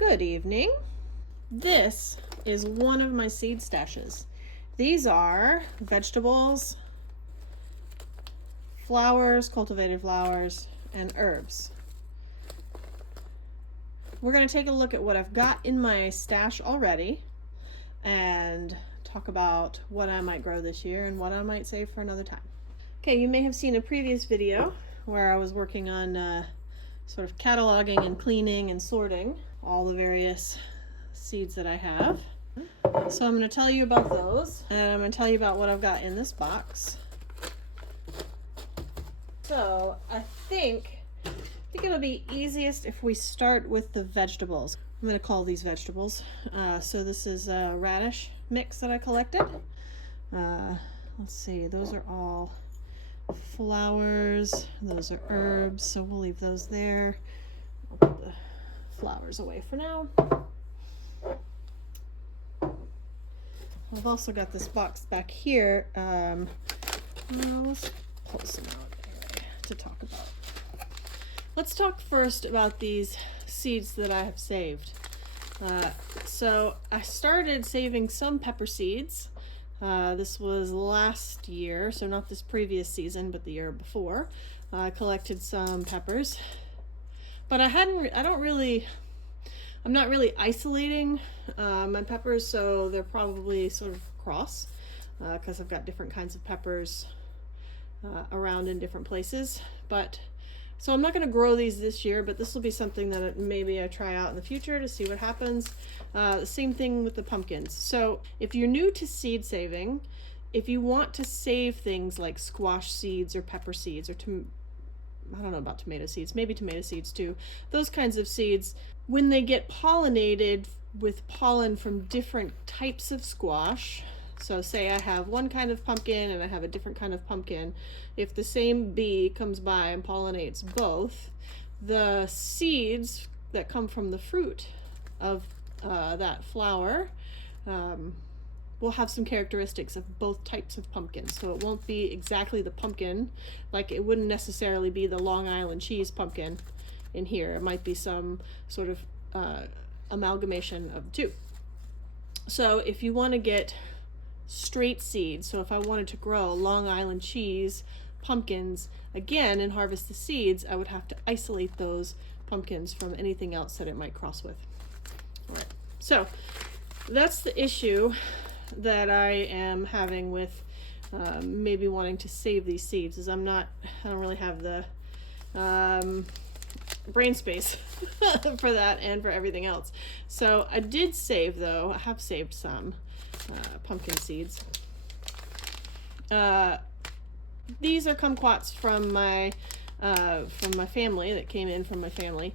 Good evening. This is one of my seed stashes. These are vegetables, flowers, cultivated flowers, and herbs. We're going to take a look at what I've got in my stash already and talk about what I might grow this year and what I might save for another time. Okay, you may have seen a previous video where I was working on sort of cataloging and cleaning and sorting all the various seeds that I have. So I'm going to tell you about those, and I'm going to tell you about what I've got in this box. So I think it'll be easiest if we start with the vegetables. I'm going to call these vegetables. So this is a radish mix that I collected. Let's see, those are all flowers, those are herbs, so we'll leave those there. I'll put the flowers away for now. I've also got this box back here. Let's pull some out anyway to talk about. Let's talk first about these seeds that I have saved. So I started saving some pepper seeds. This was last year, so not this previous season, but the year before. I collected some peppers, but I'm not really isolating my peppers, so they're probably sort of cross because I've got different kinds of peppers around in different places. So I'm not going to grow these this year, but this will be something that maybe I try out in the future to see what happens. The same thing with the pumpkins. So if you're new to seed saving, if you want to save things like squash seeds or pepper seeds or I don't know about tomato seeds, maybe tomato seeds too, those kinds of seeds, when they get pollinated with pollen from different types of squash, so say I have one kind of pumpkin and I have a different kind of pumpkin, if the same bee comes by and pollinates both, the seeds that come from the fruit of that flower will have some characteristics of both types of pumpkins. So it won't be exactly the pumpkin, like it wouldn't necessarily be the Long Island cheese pumpkin in here. It might be some sort of amalgamation of the two. So if you want to get straight seeds, so if I wanted to grow Long Island cheese pumpkins again and harvest the seeds, I would have to isolate those pumpkins from anything else that it might cross with. All right, so that's the issue that I am having with maybe wanting to save these seeds, is I don't really have the brain space for that and for everything else. So I did save, though, I have saved some pumpkin seeds. These are kumquats from my family, that came in from my family,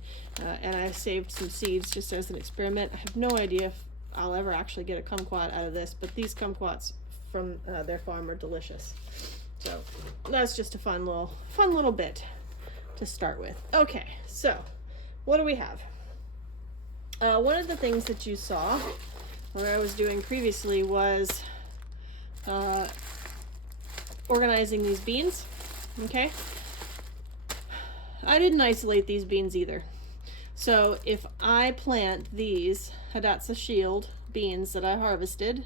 and I saved some seeds just as an experiment. I have no idea if I'll ever actually get a kumquat out of this, but these kumquats from their farm are delicious. So that's just a fun little bit to start with. Okay, so what do we have? One of the things that you saw what I was doing previously was organizing these beans. Okay, I didn't isolate these beans either. So if I plant these Hidatsa Shield beans that I harvested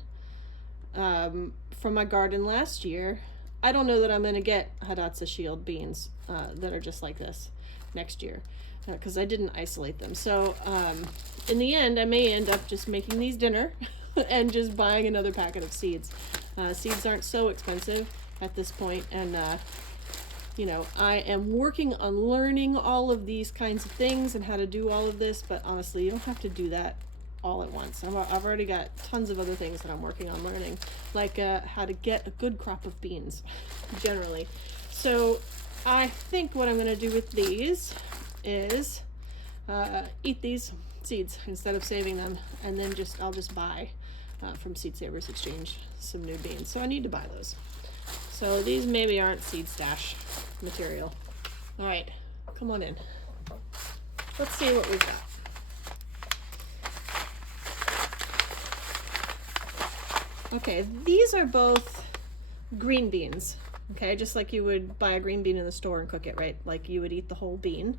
from my garden last year, I don't know that I'm going to get Hidatsa Shield beans that are just like this next year because I didn't isolate them. So in the end, I may end up just making these dinner and just buying another packet of seeds. Seeds aren't so expensive at this point, and you know, I am working on learning all of these kinds of things and how to do all of this, but honestly, you don't have to do that all at once. I've already got tons of other things that I'm working on learning, like how to get a good crop of beans, generally. So I think what I'm going to do with these is eat these seeds instead of saving them, and then I'll just buy from Seed Savers Exchange some new beans. So I need to buy those. So these maybe aren't seed stash material. All right, come on in. Let's see what we've got. Okay, these are both green beans. Okay, just like you would buy a green bean in the store and cook it, right? Like you would eat the whole bean.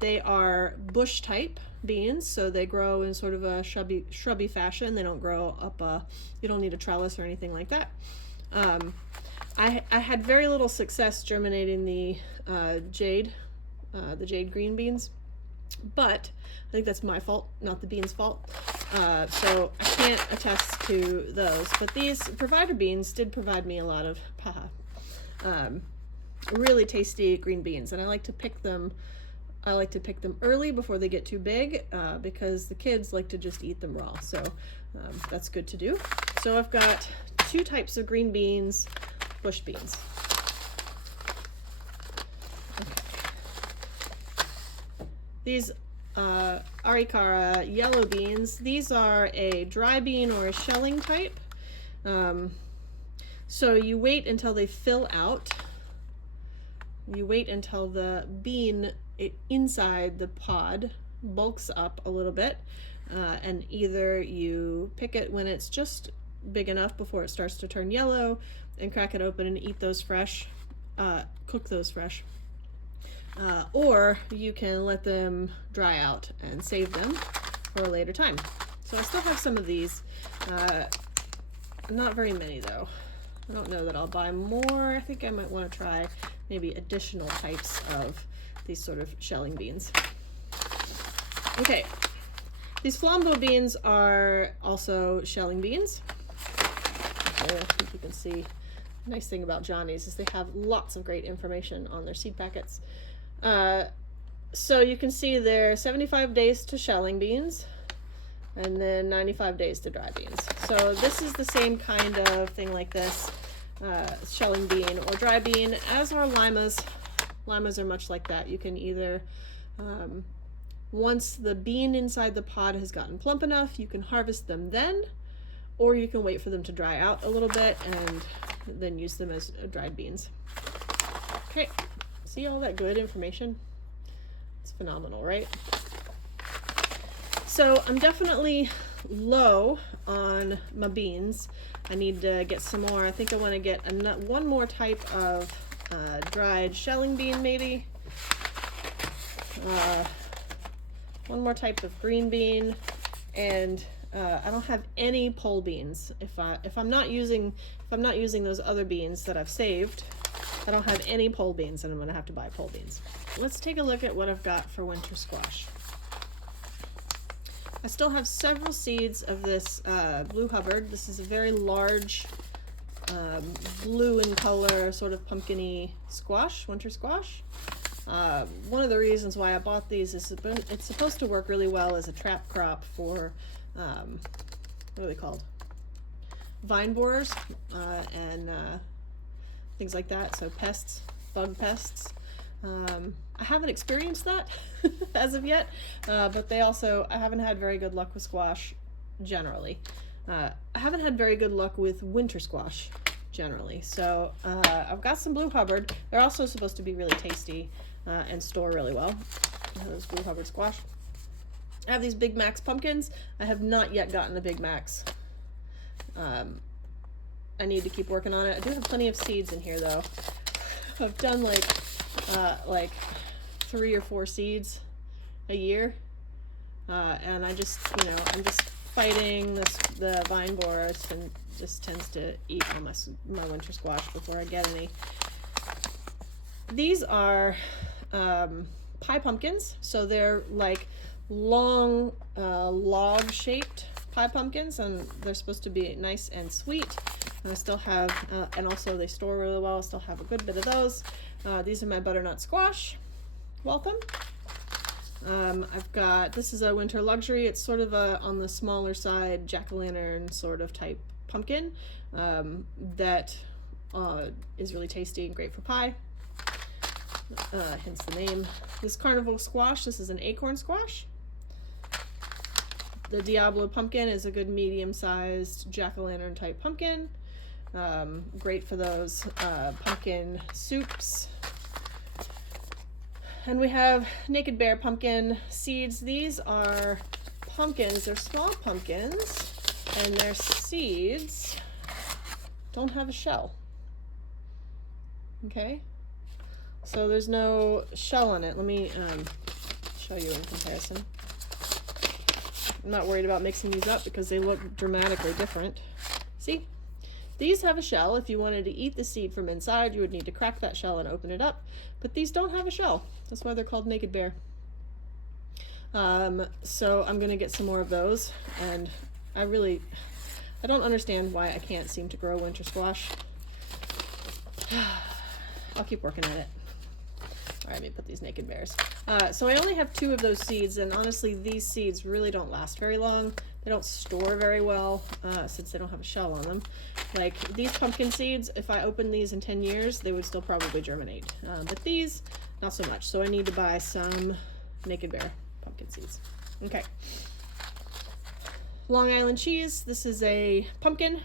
They are bush type beans, so they grow in sort of a shrubby fashion. They don't grow up, you don't need a trellis or anything like that. I had very little success germinating the jade green beans, but I think that's my fault, not the beans' fault. So I can't attest to those. But these provider beans did provide me a lot of really tasty green beans, and I like to pick them. I like to pick them early before they get too big, because the kids like to just eat them raw. So that's good to do. So I've got 2 types of green beans, bush beans. Okay. These Arikara yellow beans, these are a dry bean or a shelling type. So you wait until they fill out. You wait until the bean inside the pod bulks up a little bit, and either you pick it when it's just big enough before it starts to turn yellow and crack it open and eat those fresh, cook those fresh, or you can let them dry out and save them for a later time. So I still have some of these, not very many though. I don't know that I'll buy more. I think I might want to try maybe additional types of these sort of shelling beans. Okay, these flambeau beans are also shelling beans. Okay, I think you can see, the nice thing about Johnny's is they have lots of great information on their seed packets. So you can see they're 75 days to shelling beans, and then 95 days to dry beans. So this is the same kind of thing like this, shelling bean or dry bean, as are limas. Limas are much like that. You can either, once the bean inside the pod has gotten plump enough, you can harvest them then, or you can wait for them to dry out a little bit and then use them as dried beans. Okay, see all that good information? It's phenomenal, right? So I'm definitely low on my beans. I need to get some more. I think I want to get one more type of dried shelling bean, maybe. One more type of green bean, and I don't have any pole beans. If I'm not using those other beans that I've saved, I don't have any pole beans, and I'm gonna have to buy pole beans. Let's take a look at what I've got for winter squash. I still have several seeds of this Blue Hubbard. This is a very large blue in color, sort of pumpkin-y squash, winter squash. One of the reasons why I bought these is it's supposed to work really well as a trap crop for, what are they called? Vine borers and things like that, so pests, bug pests. I haven't experienced that as of yet, but I haven't had very good luck with squash generally. I haven't had very good luck with winter squash generally. So I've got some Blue Hubbard. They're also supposed to be really tasty and store really well. Those Blue Hubbard squash. I have these Big Macs pumpkins. I have not yet gotten the Big Macs. I need to keep working on it. I do have plenty of seeds in here though. I've done like 3 or 4 seeds a year, and I just, I'm just fighting the vine borers, and just tends to eat all my winter squash before I get any. These are pie pumpkins, so they're like long log shaped pie pumpkins, and they're supposed to be nice and sweet. And I still have, and also they store really well. I still have a good bit of those. These are my butternut squash. Welcome. I've got, this is a winter luxury. It's sort of on the smaller side, jack-o'-lantern sort of type pumpkin that is really tasty and great for pie. Hence the name. This carnival squash, this is an acorn squash. The Diablo pumpkin is a good medium-sized jack-o'-lantern type pumpkin. Great for those pumpkin soups. And we have Naked Bear pumpkin seeds. These are pumpkins. They're small pumpkins, and their seeds don't have a shell. Okay? So there's no shell on it. Let me show you in comparison. I'm not worried about mixing these up because they look dramatically different. See? These have a shell. If you wanted to eat the seed from inside, you would need to crack that shell and open it up. But these don't have a shell. That's why they're called Naked Bear. So I'm going to get some more of those. And I don't understand why I can't seem to grow winter squash. I'll keep working at it. All right, let me put these Naked Bears. So I only have 2 of those seeds, and honestly, these seeds really don't last very long. They don't store very well since they don't have a shell on them. Like these pumpkin seeds, if I opened these in 10 years, they would still probably germinate. But these, not so much. So I need to buy some Naked Bear pumpkin seeds. Okay. Long Island cheese. This is a pumpkin.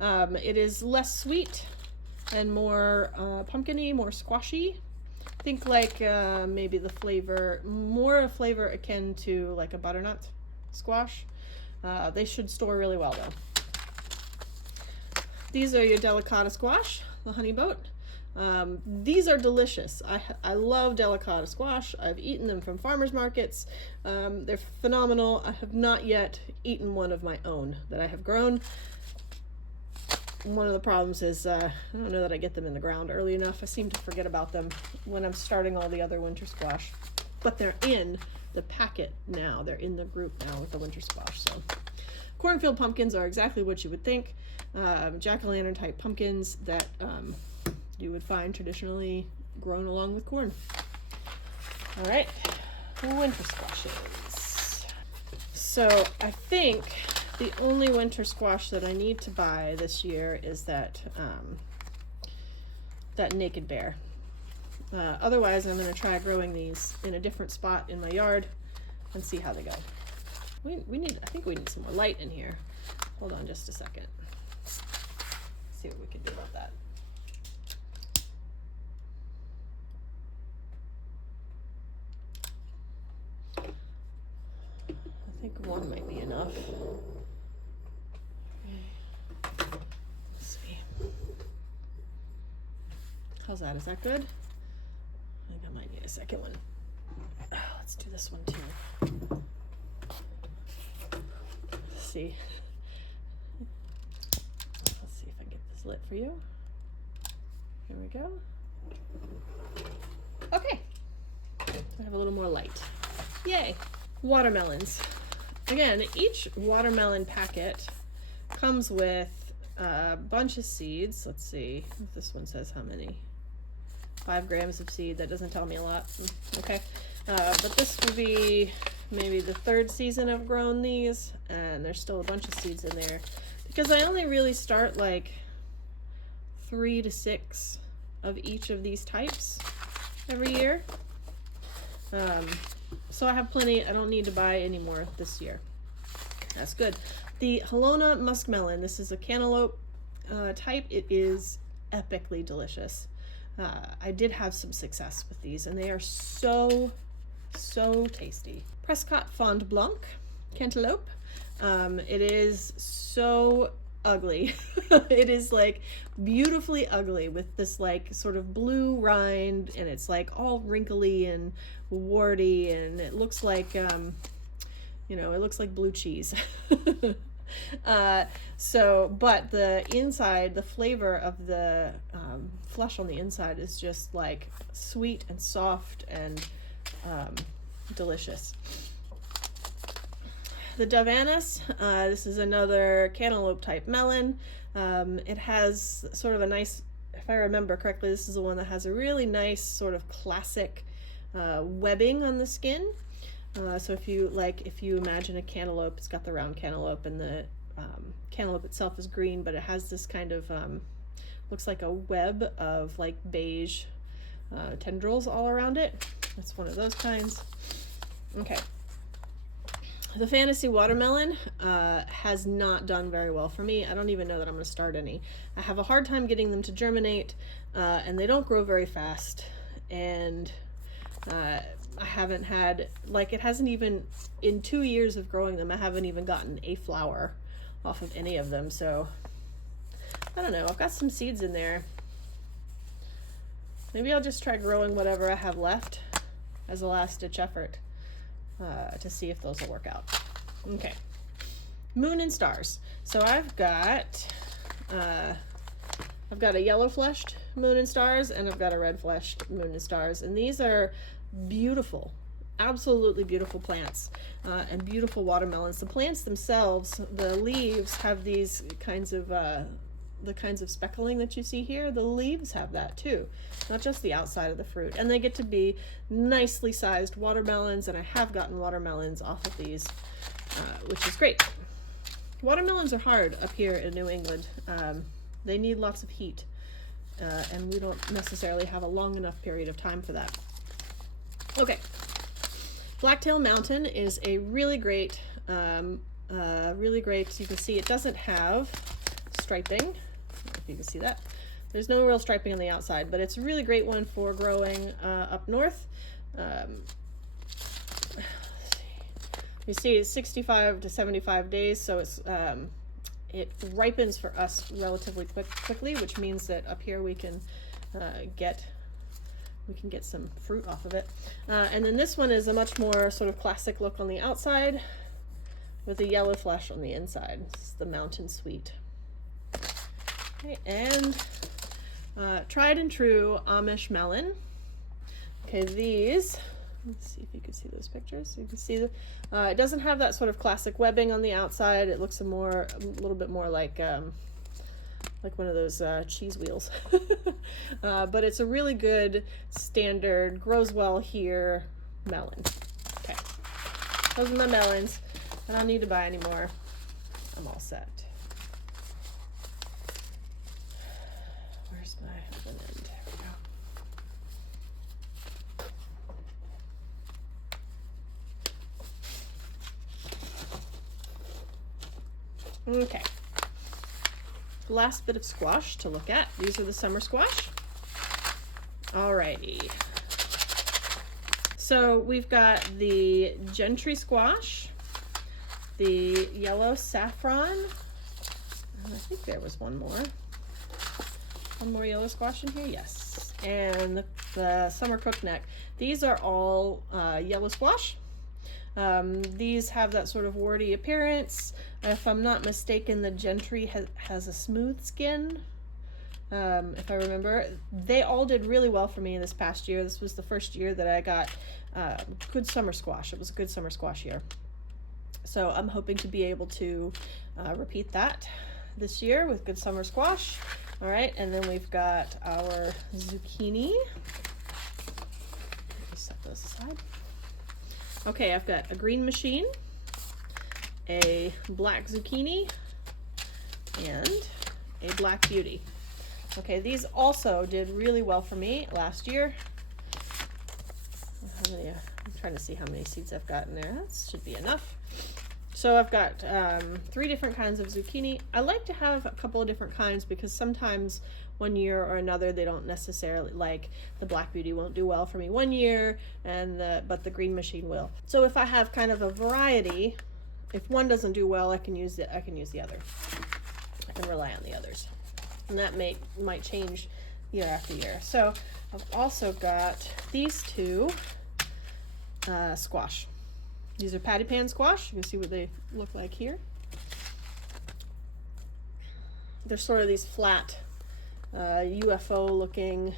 It is less sweet and more pumpkin-y, more squashy. Think like maybe the flavor, more a flavor akin to like a butternut squash. They should store really well though. These are your delicata squash, the honey boat. These are delicious. I love delicata squash. I've eaten them from farmers markets. They're phenomenal. I have not yet eaten one of my own that I have grown. One of the problems is I don't know that I get them in the ground early enough. I seem to forget about them when I'm starting all the other winter squash. But they're in the packet now. They're in the group now with the winter squash. So cornfield pumpkins are exactly what you would think. Jack-o'-lantern type pumpkins that you would find traditionally grown along with corn. All right, winter squashes. So I think the only winter squash that I need to buy this year is that that Naked Bear. Otherwise, I'm going to try growing these in a different spot in my yard and see how they go. I think we need some more light in here. Hold on just a second. See what we can do about that. I think one might be enough. Let's see. How's that? Is that good? I think I might need a second one. Let's do this one too. Let's see. Let's see if I can get this lit for you. Here we go. Okay. I have a little more light. Yay. Watermelons. Again, each watermelon packet comes with a bunch of seeds. Let's see if this one says how many. 5 grams of seed. That doesn't tell me a lot. Okay. But this will be maybe the 3rd season I've grown these, and there's still a bunch of seeds in there because I only really start like 3 to 6 of each of these types every year. So I have plenty. I don't need to buy any more this year. That's good. The Halona muskmelon. This is a cantaloupe type. It is epically delicious. I did have some success with these, and they are so tasty. Prescott Fond Blanc cantaloupe. It is so ugly. It is like beautifully ugly with this like sort of blue rind, and it's like all wrinkly and warty, and it looks like you know, it looks like blue cheese. But the inside, the flavor of the flesh on the inside is just like sweet and soft and delicious. The Davanas, this is another cantaloupe type melon. It has sort of a nice, if I remember correctly, this is the one that has a really nice sort of classic webbing on the skin. So if you imagine a cantaloupe, it's got the round cantaloupe, and the cantaloupe itself is green, but it has this kind of looks like a web of like beige tendrils all around it. That's one of those kinds. Okay. The Fantasy Watermelon has not done very well for me. I don't even know that I'm going to start any. I have a hard time getting them to germinate, and they don't grow very fast. And I haven't had, like, it hasn't even, in 2 years of growing them, I haven't even gotten a flower off of any of them. So, I don't know. I've got some seeds in there. Maybe I'll just try growing whatever I have left as a last-ditch effort to see if those will work out. Okay, moon and stars. So I've got a yellow-fleshed moon and stars, and I've got a red-fleshed moon and stars, and these are beautiful, absolutely beautiful plants, and beautiful watermelons. The plants themselves, the leaves have these kinds of the kinds of speckling that you see here. The leaves have that too, not just the outside of the fruit, and they get to be nicely sized watermelons, and I have gotten watermelons off of these, which is great. Watermelons are hard up here in New England. They need lots of heat, and we don't necessarily have a long enough period of time for that. Okay, Blacktail Mountain is a really great, you can see it doesn't have striping, if you can see that. There's no real striping on the outside, but it's a really great one for growing up north. You see it's 65 to 75 days, so it's it ripens for us relatively quickly, which means that up here we can get some fruit off of it. And then this one is a much more sort of classic look on the outside with a yellow flesh on the inside. This is the Mountain Sweet. Okay, and tried and true Amish melon. Okay, these, let's see if you can see those pictures. You can see the, it doesn't have that sort of classic webbing on the outside. It looks a little bit more like one of those cheese wheels. But it's a really good standard, grows well here melon. Okay, those are my melons. I don't need to buy any more. I'm all set. Where's my oven end? There we go. Okay. Last bit of squash to look at. These are the summer squash. Alrighty. So we've got the gentry squash, the yellow saffron. I think there was one more yellow squash in here. Yes, and the summer crookneck. These are all yellow squash. These have that sort of warty appearance. If I'm not mistaken, the gentry has a smooth skin. If I remember, they all did really well for me in this past year. This was the first year that I got good summer squash. It was a good summer squash year. So I'm hoping to be able to repeat that this year with good summer squash. All right, and then we've got our zucchini. Let me set those aside. Okay, I've got a green machine, a black zucchini, and a black beauty. Okay, these also did really well for me last year. I'm trying to see how many seeds I've got in there. That should be enough. So I've got 3 different kinds of zucchini. I like to have a couple of different kinds because sometimes one year or another they don't necessarily, like the black beauty won't do well for me one year, but the green machine will. So if I have kind of a variety, if one doesn't do well, I can use the other. I can rely on the others, and that might change year after year. So I've also got these 2 squash. These are patty pan squash. You can see what they look like here. They're sort of these flat UFO looking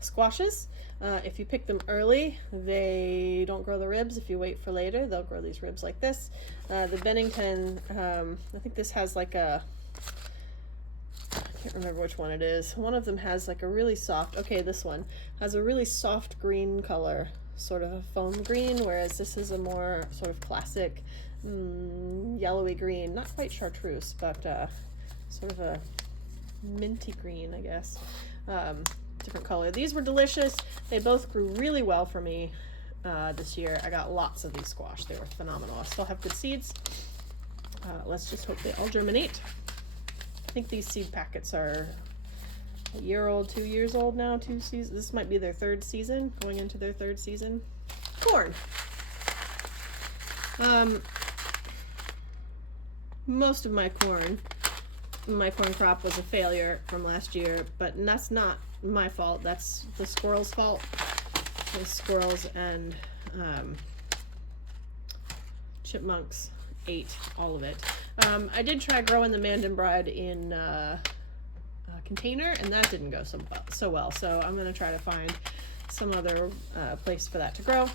squashes. If you pick them early, they don't grow the ribs. If you wait for later, they'll grow these ribs like this. The Bennington, I think this has like a, I can't remember which one it is. One of them has like a really soft, okay, this one has a really soft green color, sort of a foam green, whereas this is a more sort of classic yellowy green, not quite chartreuse, but sort of a minty green, I guess. Different color. These were delicious. They both grew really well for me this year. I got lots of these squash. They were phenomenal. I still have good seeds. Let's just hope they all germinate. I think these seed packets are a year old, 2 years old now, 2 seasons. This might be their 3rd season, going into their 3rd season. Corn. Most of my corn crop was a failure from last year, but that's not my fault. That's the squirrel's fault. The squirrels and chipmunks ate all of it. I did try growing the Mandanbride in a container, and that didn't go so well. So I'm going to try to find some other place for that to grow.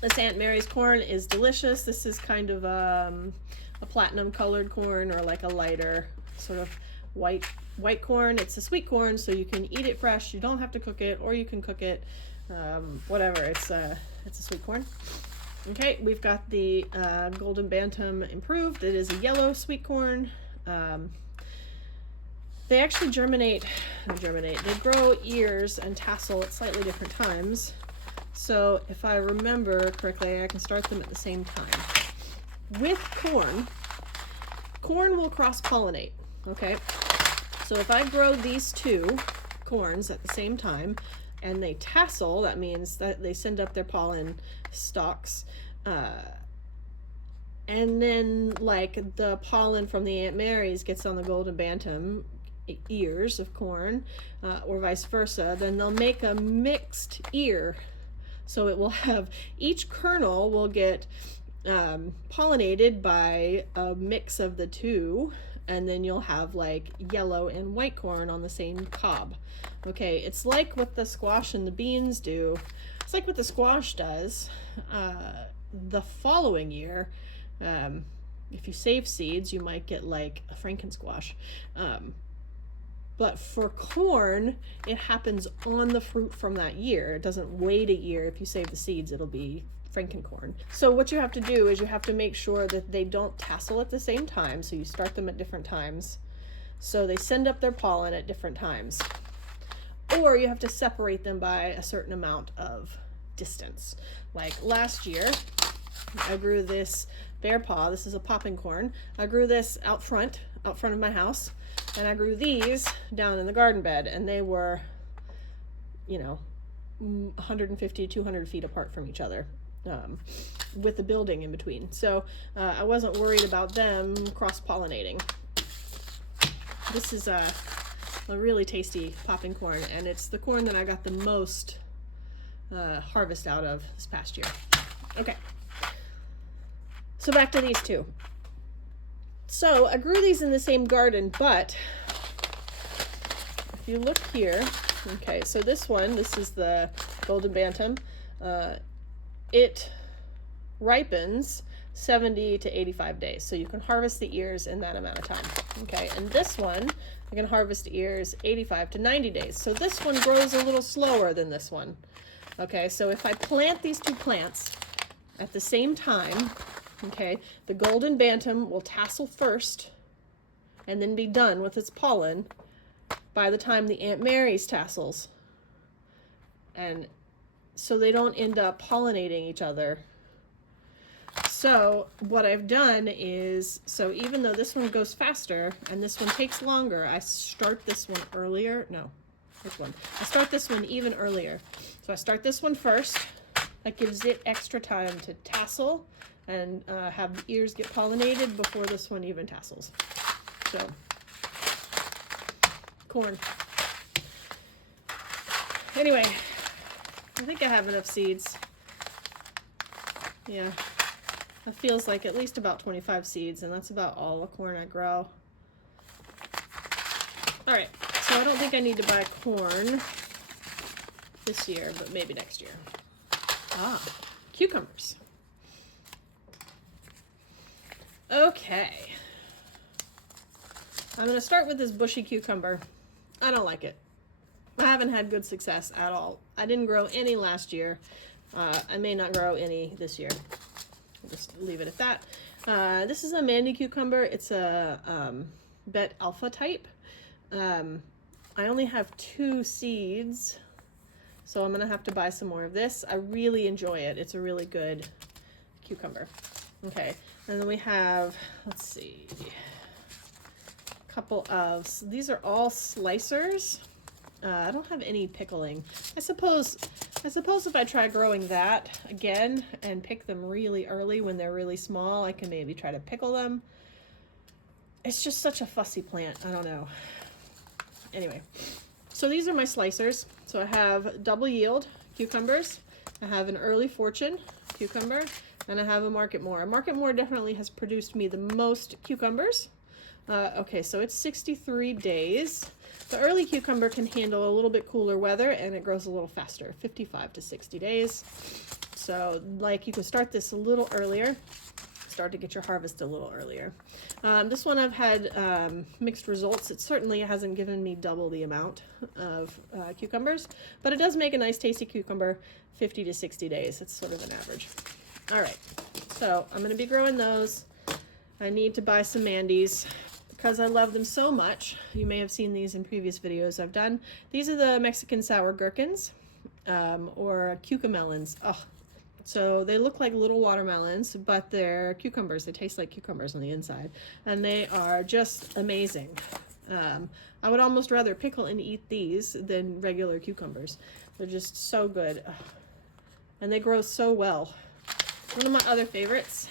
This Aunt Mary's corn is delicious. This is kind of a platinum colored corn, or like a lighter sort of white corn. It's a sweet corn, so you can eat it fresh. You don't have to cook it, or you can cook it, whatever. It's a sweet corn. Okay, we've got the Golden Bantam Improved. It is a yellow sweet corn. They actually germinate. They grow ears and tassel at slightly different times. So if I remember correctly, I can start them at the same time. With corn will cross-pollinate, okay? So if I grow these two corns at the same time and they tassel, that means that they send up their pollen stalks, and then like the pollen from the Aunt Mary's gets on the Golden Bantam ears of corn, or vice versa, then they'll make a mixed ear. So it will have, each kernel will get pollinated by a mix of the two, and then you'll have like yellow and white corn on the same cob. Okay, it's like what the squash and the beans do. It's like what the squash does. The following year, if you save seeds, you might get like a Franken squash. But for corn, it happens on the fruit from that year. It doesn't wait a year. If you save the seeds, it'll be Frankencorn. So what you have to do is you have to make sure that they don't tassel at the same time. So you start them at different times. So they send up their pollen at different times. Or you have to separate them by a certain amount of distance. Like last year, I grew this bear paw. This is a popping corn. I grew this out front of my house. And I grew these down in the garden bed, and they were, 150, 200 feet apart from each other, with the building in between. So I wasn't worried about them cross-pollinating. This is a really tasty popping corn, and it's the corn that I got the most harvest out of this past year. Okay, so back to these two. So I grew these in the same garden, but if you look here, okay, so this is the Golden Bantam. It ripens 70 to 85 days. So you can harvest the ears in that amount of time. Okay, and this one, you can harvest ears 85 to 90 days. So this one grows a little slower than this one. Okay, so if I plant these two plants at the same time, okay, the Golden Bantam will tassel first and then be done with its pollen by the time the Aunt Mary's tassels. And so they don't end up pollinating each other. So what I've done is, so even though this one goes faster and this one takes longer, I start this one earlier. No, this one. I start this one even earlier. So I start this one first. That gives it extra time to tassel and have the ears get pollinated before this one even tassels. So, corn. Anyway, I think I have enough seeds. Yeah, that feels like at least about 25 seeds, and that's about all the corn I grow. All right, so I don't think I need to buy corn this year, but maybe next year. Cucumbers. Okay, I'm going to start with this bushy cucumber. I don't like it. I haven't had good success at all. I didn't grow any last year. I may not grow any this year. I'll just leave it at that. This is a Mandy cucumber. It's a Bet Alpha type. I only have 2 seeds, so I'm going to have to buy some more of this. I really enjoy it. It's a really good cucumber. Okay. And then we have, let's see, a couple of, these are all slicers. I don't have any pickling. I suppose if I try growing that again and pick them really early when they're really small, I can maybe try to pickle them. It's just such a fussy plant. I don't know. Anyway, So these are my slicers. So I have double yield cucumbers, I have an early fortune cucumber, and I have a Market More. A Market More definitely has produced me the most cucumbers. Okay, so it's 63 days. The early cucumber can handle a little bit cooler weather and it grows a little faster, 55 to 60 days. So like you can start this a little earlier, start to get your harvest a little earlier. This one I've had mixed results. It certainly hasn't given me double the amount of cucumbers, but it does make a nice tasty cucumber, 50 to 60 days. It's sort of an average. All right, so I'm gonna be growing those. I need to buy some Mandy's because I love them so much. You may have seen these in previous videos I've done. These are the Mexican sour gherkins, or cucamelons. Oh, so they look like little watermelons, but they're cucumbers. They taste like cucumbers on the inside, and they are just amazing. I would almost rather pickle and eat these than regular cucumbers. They're just so good, and they grow so well. One of my other favorites,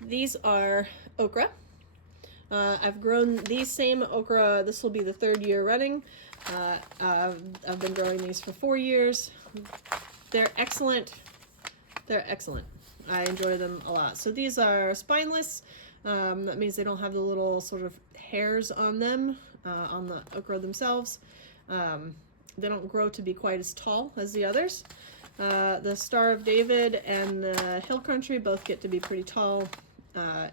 these are okra. I've grown these same okra, this will be the 3rd year running. I've been growing these for 4 years. They're excellent. They're excellent. I enjoy them a lot. So these are spineless. That means they don't have the little sort of hairs on them, on the okra themselves. They don't grow to be quite as tall as the others. The Star of David and the Hill Country both get to be pretty tall.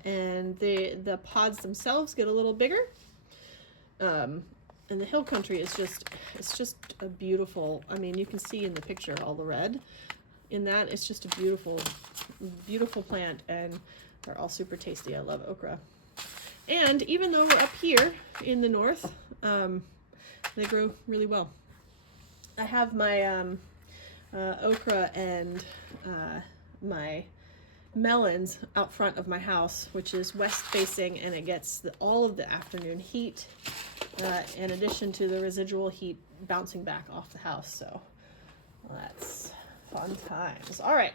And the pods themselves get a little bigger. And the Hill Country is it's just a beautiful, I mean, you can see in the picture all the red in that. It's just a beautiful, beautiful plant, and they're all super tasty. I love okra. And even though we're up here in the north, they grow really well. I have my okra and my melons out front of my house, which is west facing, and it gets all of the afternoon heat, in addition to the residual heat bouncing back off the house. So that's fun times. All right,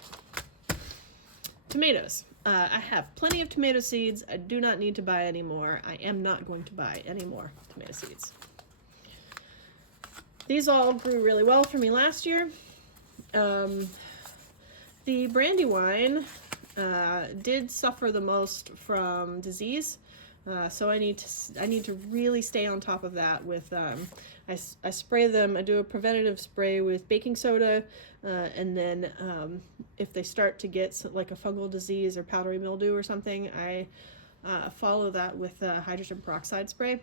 tomatoes. I have plenty of tomato seeds. I do not need to buy any more. I am not going to buy any more tomato seeds. These all grew really well for me last year. The Brandywine did suffer the most from disease, so I need to really stay on top of that with I spray them. I do a preventative spray with baking soda, and then if they start to get like a fungal disease or powdery mildew or something, I follow that with hydrogen peroxide spray.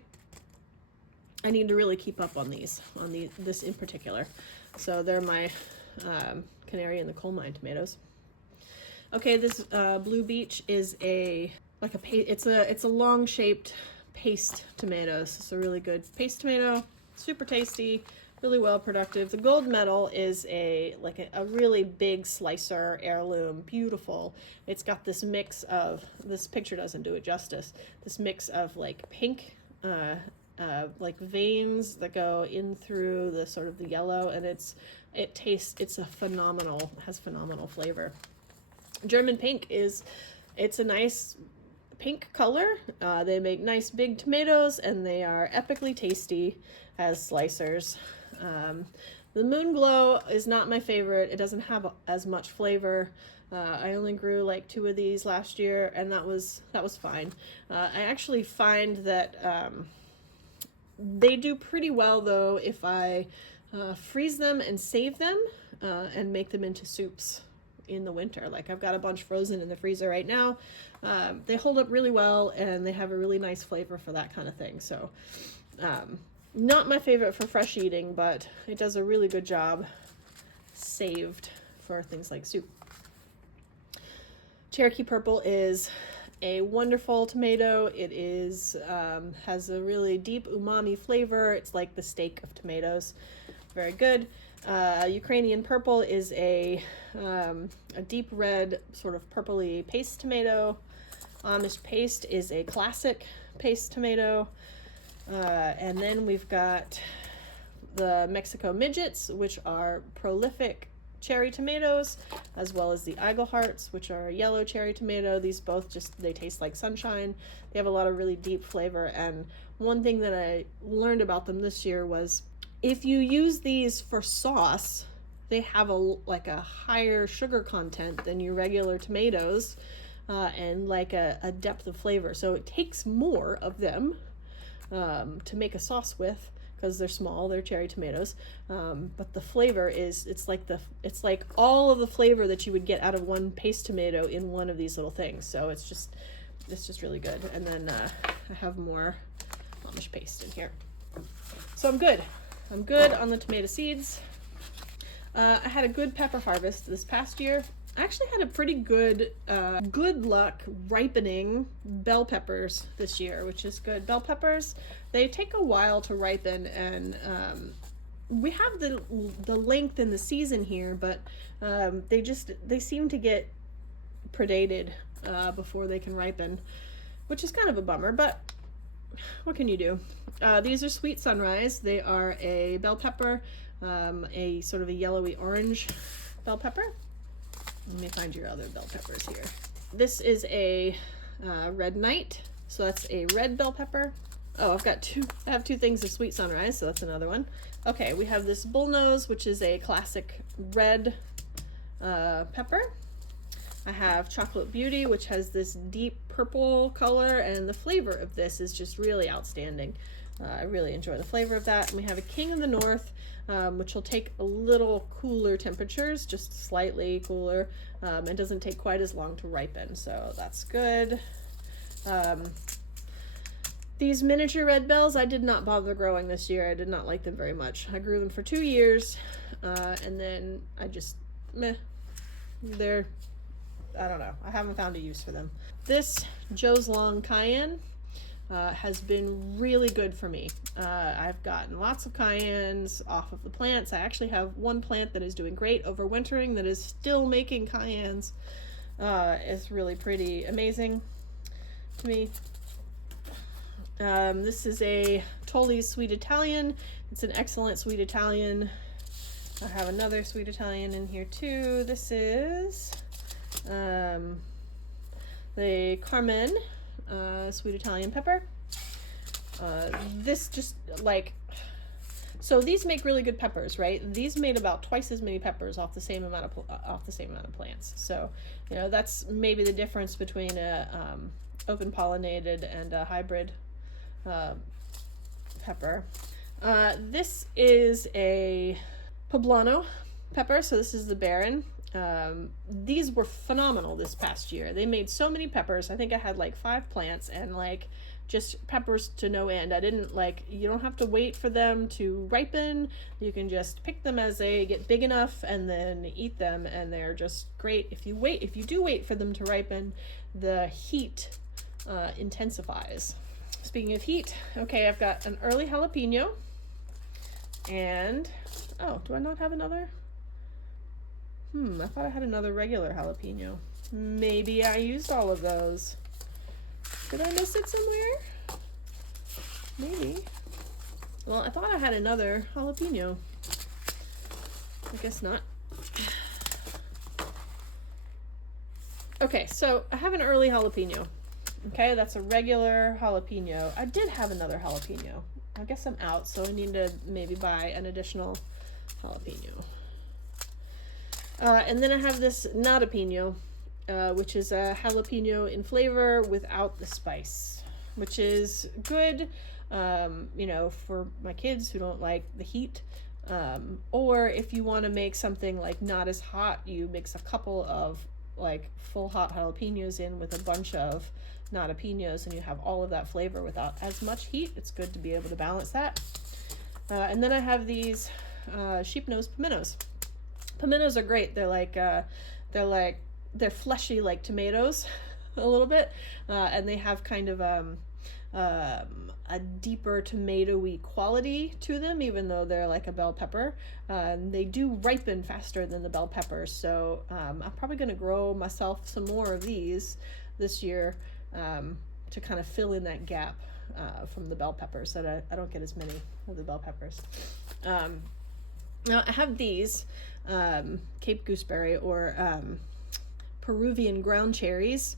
I need to really keep up on this in particular. So they're my canary in the coal mine tomatoes. Okay, this Blue Beach is it's a long shaped paste tomato. So it's a really good paste tomato, super tasty, really well productive. The gold medal is a really big slicer heirloom, beautiful. It's got this mix of, this picture doesn't do it justice, this mix of like pink like veins that go in through the sort of the yellow, and has phenomenal flavor. German pink it's a nice pink color. They make nice big tomatoes, and they are epically tasty as slicers. The Moon Glow is not my favorite. It doesn't have as much flavor. I only grew like 2 of these last year, and that was fine. I actually find that they do pretty well though if I freeze them and save them and make them into soups in the winter. Like I've got a bunch frozen in the freezer right now. They hold up really well, and they have a really nice flavor for that kind of thing. So not my favorite for fresh eating, but it does a really good job saved for things like soup. Cherokee Purple is a wonderful tomato. It has a really deep umami flavor. It's like the steak of tomatoes. Very good. Ukrainian Purple is a deep red, sort of purpley paste tomato. Amish Paste is a classic paste tomato. And then we've got the Mexico Midgets, which are prolific cherry tomatoes, as well as the Hearts, which are a yellow cherry tomato. These both they taste like sunshine. They have a lot of really deep flavor, and one thing that I learned about them this year was if you use these for sauce, they have a higher sugar content than your regular tomatoes, and like a depth of flavor. So it takes more of them to make a sauce with, because they're small, they're cherry tomatoes, but the flavor it's like all of the flavor that you would get out of one paste tomato in one of these little things. So it's just really good. And then I have more Amish paste in here, so I'm good on the tomato seeds. I had a good pepper harvest this past year. I actually had a pretty good luck ripening bell peppers this year, which is good. Bell peppers, they take a while to ripen, and we have the length in the season here, but they seem to get predated before they can ripen, which is kind of a bummer, but what can you do? These are Sweet Sunrise. They are a bell pepper, a sort of a yellowy orange bell pepper. Let me find your other bell peppers here. This is a Red Knight, so that's a red bell pepper. Oh, I have two things of Sweet Sunrise, so that's another one. Okay, we have this Bullnose, which is a classic red pepper. I have Chocolate Beauty, which has this deep purple color, and the flavor of this is just really outstanding. I really enjoy the flavor of that. And we have a King of the North, which will take a little cooler temperatures, just slightly cooler, and doesn't take quite as long to ripen, so that's good. These miniature red bells, I did not bother growing this year. I did not like them very much. I grew them for 2 years, and then I just, I don't know. I haven't found a use for them. This Joe's Long Cayenne has been really good for me. I've gotten lots of cayennes off of the plants. I actually have one plant that is doing great overwintering that is still making cayennes. It's really pretty amazing to me. This is a Tolly's Sweet Italian. It's an excellent Sweet Italian. I have another Sweet Italian in here too. This is the Carmen Sweet Italian pepper. This just so these make really good peppers, right? These made about twice as many peppers off the same amount of plants. So, you know, that's maybe the difference between a open pollinated and a hybrid pepper. This is a poblano pepper, so this is the Baron. These were phenomenal this past year. They made so many peppers. I think I had like 5 plants and like just peppers to no end. I didn't you don't have to wait for them to ripen. You can just pick them as they get big enough and then eat them, and they're just great. If you do wait for them to ripen, the heat intensifies. Speaking of heat, okay, I've got an early jalapeno, and oh, do I not have another? I thought I had another regular jalapeno. Maybe I used all of those. Did I miss it somewhere? Maybe. Well, I thought I had another jalapeno. I guess not. Okay, so I have an early jalapeno. Okay, that's a regular jalapeno. I did have another jalapeno. I guess I'm out, so I need to maybe buy an additional jalapeno. And then I have this natapino, which is a jalapeno in flavor without the spice, which is good, you know, for my kids who don't like the heat. Or if you want to make something like not as hot, you mix a couple of like full hot jalapenos in with a bunch of natapinos, and you have all of that flavor without as much heat. It's good to be able to balance that. And then I have these sheep nose pimentos. Pimentos are great. They're fleshy like tomatoes a little bit, and they have kind of a deeper tomatoey quality to them, even though they're like a bell pepper. They do ripen faster than the bell peppers, so I'm probably going to grow myself some more of these this year to kind of fill in that gap from the bell peppers, so that I don't get as many of the bell peppers. Now I have these. Cape gooseberry, or Peruvian ground cherries.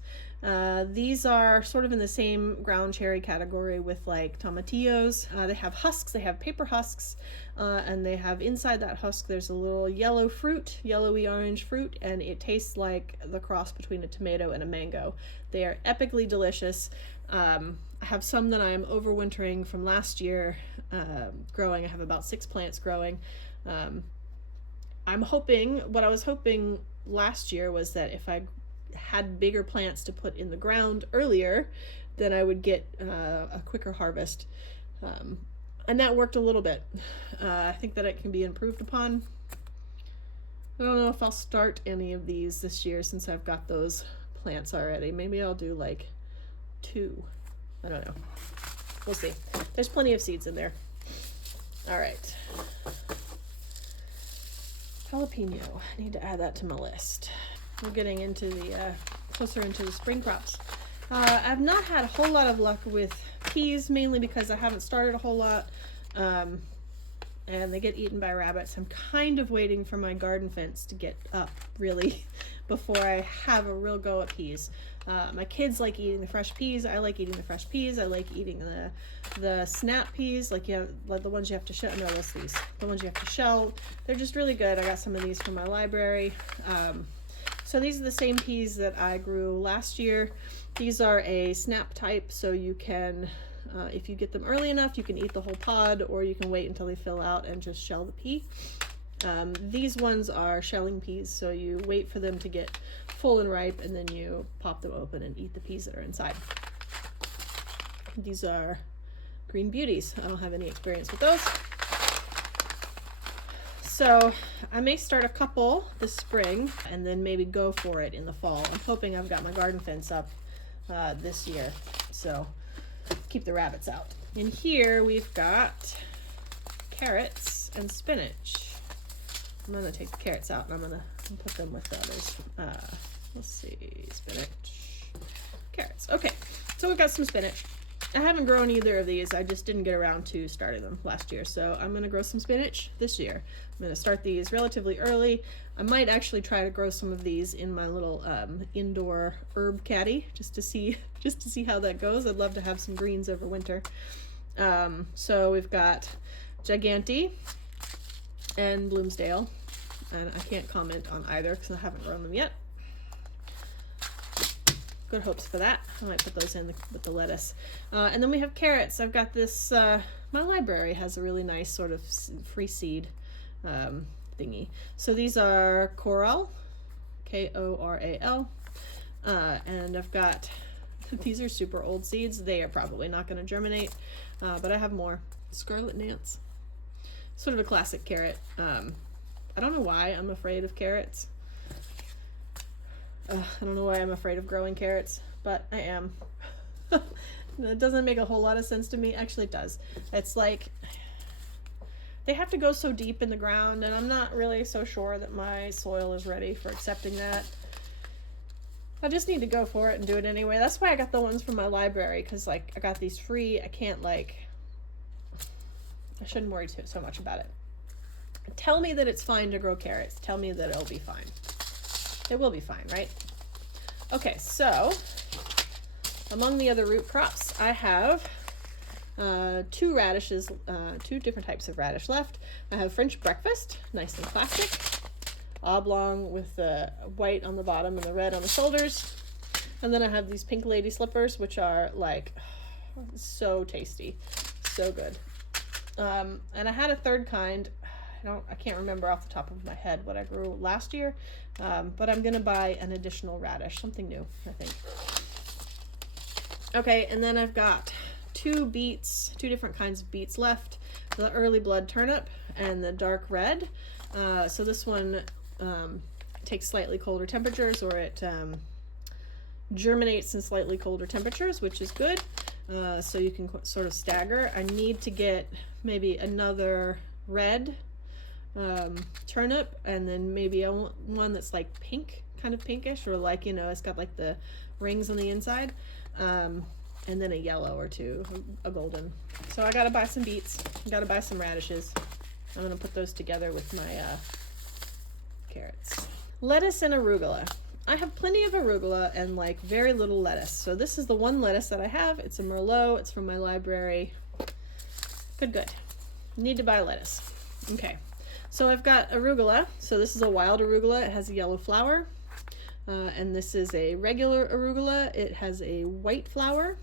These are sort of in the same ground cherry category with like tomatillos. They have husks, they have paper husks, and they have inside that husk there's a little yellow fruit, yellowy orange fruit, and it tastes like the cross between a tomato and a mango. They are epically delicious. I have some that I'm overwintering from last year growing. I have about 6 plants growing. What I was hoping last year was that if I had bigger plants to put in the ground earlier, then I would get a quicker harvest. And that worked a little bit. I think that it can be improved upon. I don't know if I'll start any of these this year since I've got those plants already. Maybe I'll do like 2. I don't know. We'll see. There's plenty of seeds in there. All right. Jalapeno. I need to add that to my list. We're getting into the closer into the spring crops. I've not had a whole lot of luck with peas, mainly because I haven't started a whole lot, and they get eaten by rabbits. I'm kind of waiting for my garden fence to get up, really, before I have a real go at peas. My kids like eating the fresh peas. I like eating the fresh peas. I like eating the snap peas, like the ones you have to shell. No, that's these. The ones you have to shell. They're just really good. I got some of these from my library. So these are the same peas that I grew last year. These are a snap type, so you can, if you get them early enough, you can eat the whole pod, or you can wait until they fill out and just shell the pea. These ones are shelling peas, so you wait for them to get full and ripe, and then you pop them open and eat the peas that are inside. These are green beauties. I don't have any experience with those. So I may start a couple this spring and then maybe go for it in the fall. I'm hoping I've got my garden fence up this year, so keep the rabbits out. In here we've got carrots and spinach. I'm gonna take the carrots out and I'm gonna put them with the others. Let's see, spinach, carrots. Okay, so we've got some spinach. I haven't grown either of these. I just didn't get around to starting them last year. So I'm gonna grow some spinach this year. I'm gonna start these relatively early. I might actually try to grow some of these in my little indoor herb caddy just to see how that goes. I'd love to have some greens over winter. So we've got Giganti and Bloomsdale, and I can't comment on either because I haven't grown them yet. Good hopes for that. I might put those in with the lettuce. And then we have carrots. I've got this, my library has a really nice sort of free seed thingy. So these are Coral, K-O-R-A-L, and I've got, these are super old seeds. They are probably not going to germinate, but I have more. Scarlet Nance, sort of a classic carrot. I don't know why I'm afraid of carrots. I don't know why I'm afraid of growing carrots, but I am. It doesn't make a whole lot of sense to me. Actually, it does. It's like they have to go so deep in the ground, and I'm not really so sure that my soil is ready for accepting that. I just need to go for it and do it anyway. That's why I got the ones from my library, because like I got these free. I can't I shouldn't worry so much about it. Tell me that it's fine to grow carrots. Tell me that it'll be fine. It will be fine, right? Okay, so among the other root crops, I have 2 radishes, 2 different types of radish left. I have French breakfast, nice and classic, oblong with the white on the bottom and the red on the shoulders. And then I have these pink lady slippers, which are like so tasty, so good. And I had a third kind. I can't remember off the top of my head what I grew last year, but I'm gonna buy an additional radish, something new, I think. Okay, and then I've got 2 beets, 2 different kinds of beets left, the early blood turnip and the dark red. So this one takes slightly colder temperatures, or it germinates in slightly colder temperatures, which is good. So you can sort of stagger. I need to get maybe another red turnip, and then maybe one that's like pink, kind of pinkish, or like, you know, it's got like the rings on the inside, and then a yellow or 2, a golden. So I gotta buy some beets, I gotta buy some radishes. I'm gonna put those together with my carrots. Lettuce and arugula. I have plenty of arugula and like very little lettuce. So this is the one lettuce that I have. It's a Merlot. It's from my library. Good. Need to buy lettuce. Okay. So I've got arugula. So this is a wild arugula. It has a yellow flower. And this is a regular arugula. It has a white flower.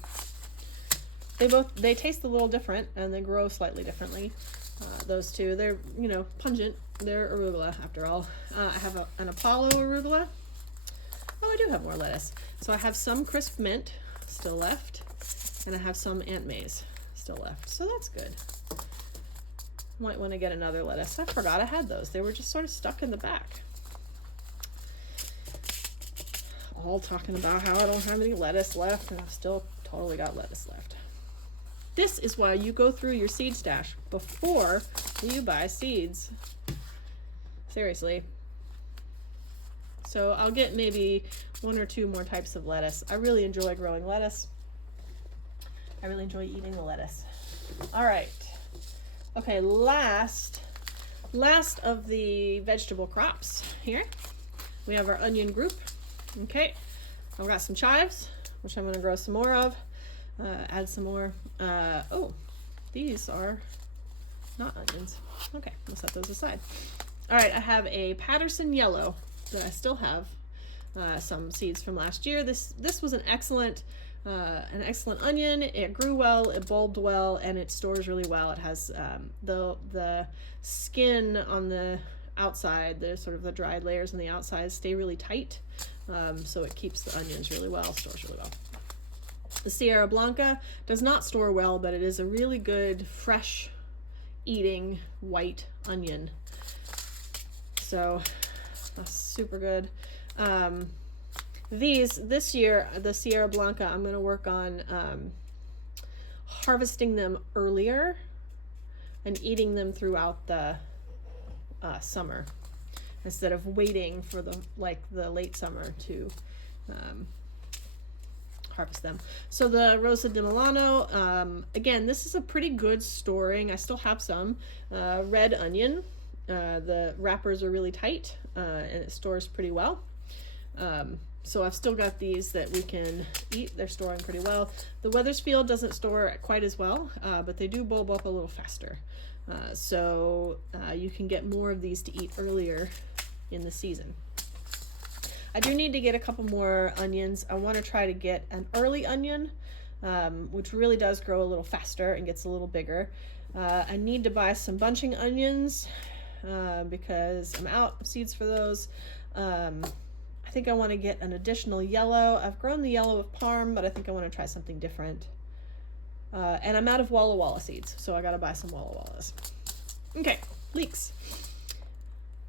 They taste a little different and they grow slightly differently. Those two, they're, you know, pungent. They're arugula after all. I have an Apollo arugula. Oh, I do have more lettuce. So I have some crisp mint still left, and I have some Aunt May's still left. So that's good. Might want to get another lettuce. I forgot I had those. They were just sort of stuck in the back. All talking about how I don't have any lettuce left, and I've still totally got lettuce left. This is why you go through your seed stash before you buy seeds. Seriously. So I'll get maybe 1 or 2 more types of lettuce. I really enjoy growing lettuce. I really enjoy eating the lettuce. All right. Okay, last of the vegetable crops here. We have our onion group. Okay, I've got some chives, which I'm going to grow some more of. Add some more. Oh, these are not onions. Okay, we'll set those aside. All right, I have a Patterson yellow that I still have some seeds from last year. This was an excellent onion. It grew well, it bulbed well, and it stores really well. It has the skin on the outside, the sort of the dried layers on the outside stay really tight, so it keeps the onions really well, stores really well. The Sierra Blanca does not store well, but it is a really good fresh eating white onion. So that's super good. This year, the Sierra Blanca, I'm going to work on harvesting them earlier and eating them throughout the summer instead of waiting for the late summer to harvest them. So the Rosa di Milano, again, this is a pretty good storing. I still have some red onion. The wrappers are really tight and it stores pretty well. So I've still got these that we can eat. They're storing pretty well. The Wethersfield doesn't store quite as well, but they do bulb up a little faster. So you can get more of these to eat earlier in the season. I do need to get a couple more onions. I want to try to get an early onion, which really does grow a little faster and gets a little bigger. I need to buy some bunching onions because I'm out of seeds for those. I think I want to get an additional yellow. I've grown the yellow of Parm, but I think I want to try something different. And I'm out of Walla Walla seeds, so I got to buy some Walla Wallas. Okay, leeks.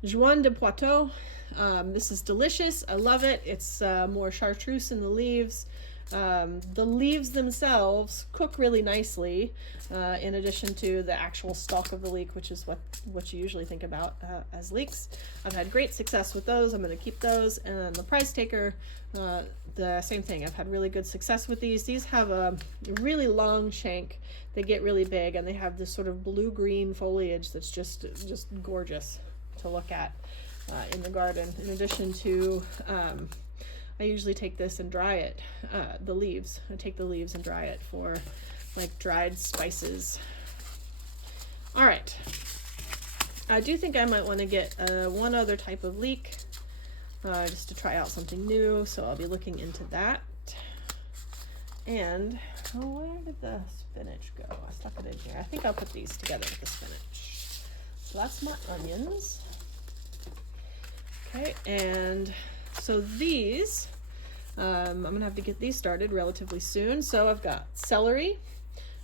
Juan de Poitou. This is delicious. I love it. It's more chartreuse in the leaves. The leaves themselves cook really nicely, in addition to the actual stalk of the leek, which is what you usually think about as leeks. I've had great success with those. I'm going to keep those. And the Prize Taker, the same thing. I've had really good success with these. These have a really long shank. They get really big, and they have this sort of blue-green foliage that's just gorgeous to look at in the garden. In addition to I usually take this and dry it, the leaves. I take the leaves and dry it for like dried spices. All right. I do think I might want to get one other type of leek just to try out something new. So I'll be looking into that. And where did the spinach go? I stuck it in here. I think I'll put these together with the spinach. So that's my onions. Okay, and so these, I'm going to have to get these started relatively soon. So I've got celery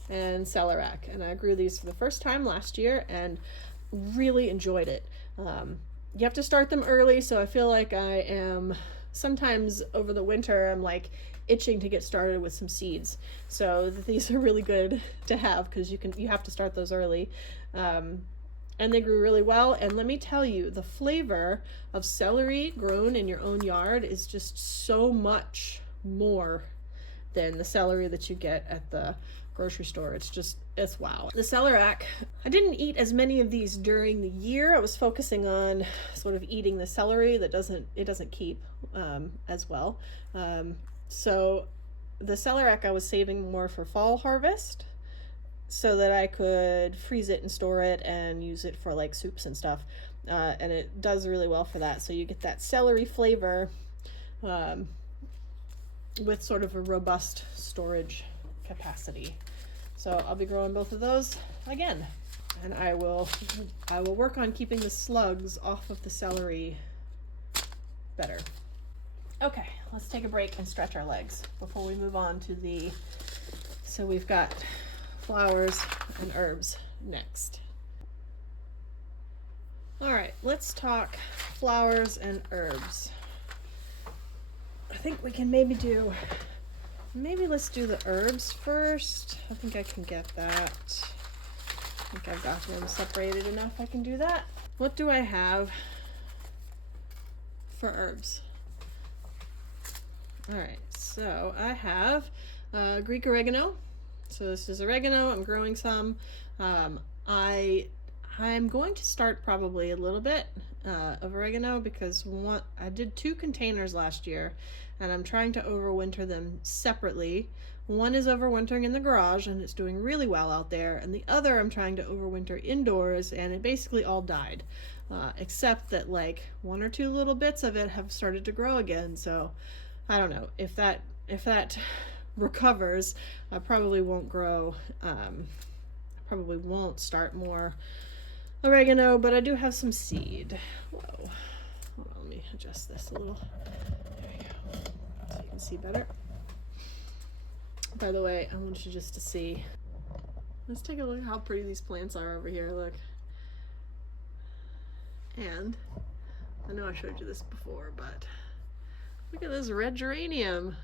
and celeriac, and I grew these for the first time last year and really enjoyed it. You have to start them early, so I feel like I am, sometimes over the winter, I'm like itching to get started with some seeds. So these are really good to have because you have to start those early. And they grew really well. And let me tell you, the flavor of celery grown in your own yard is just so much more than the celery that you get at the grocery store. It's wow. The celeriac, I didn't eat as many of these during the year. I was focusing on sort of eating the celery that doesn't keep as well. So the celeriac I was saving more for fall harvest, so that I could freeze it and store it and use it for like soups and stuff. And it does really well for that. So you get that celery flavor with sort of a robust storage capacity. So I'll be growing both of those again. And I will work on keeping the slugs off of the celery better. Okay, let's take a break and stretch our legs before we move on to so we've got flowers and herbs next. All right, let's talk flowers and herbs. I think we can maybe let's do the herbs first. I think I can get that. I think I've got them separated enough. I can do that. What do I have for herbs? All right, so I have Greek oregano. So this is oregano. I'm growing some. I'm going to start probably a little bit of oregano because I did 2 containers last year, and I'm trying to overwinter them separately. One is overwintering in the garage, and it's doing really well out there, and the other I'm trying to overwinter indoors, and it basically all died, except that like 1 or 2 little bits of it have started to grow again. So I don't know if that recovers. I probably won't grow. I probably won't start more oregano, but I do have some seed. Whoa. Hold on, let me adjust this a little. There we go. So you can see better. By the way, I want you just to see. Let's take a look at how pretty these plants are over here. Look. And I know I showed you this before, but look at this red geranium.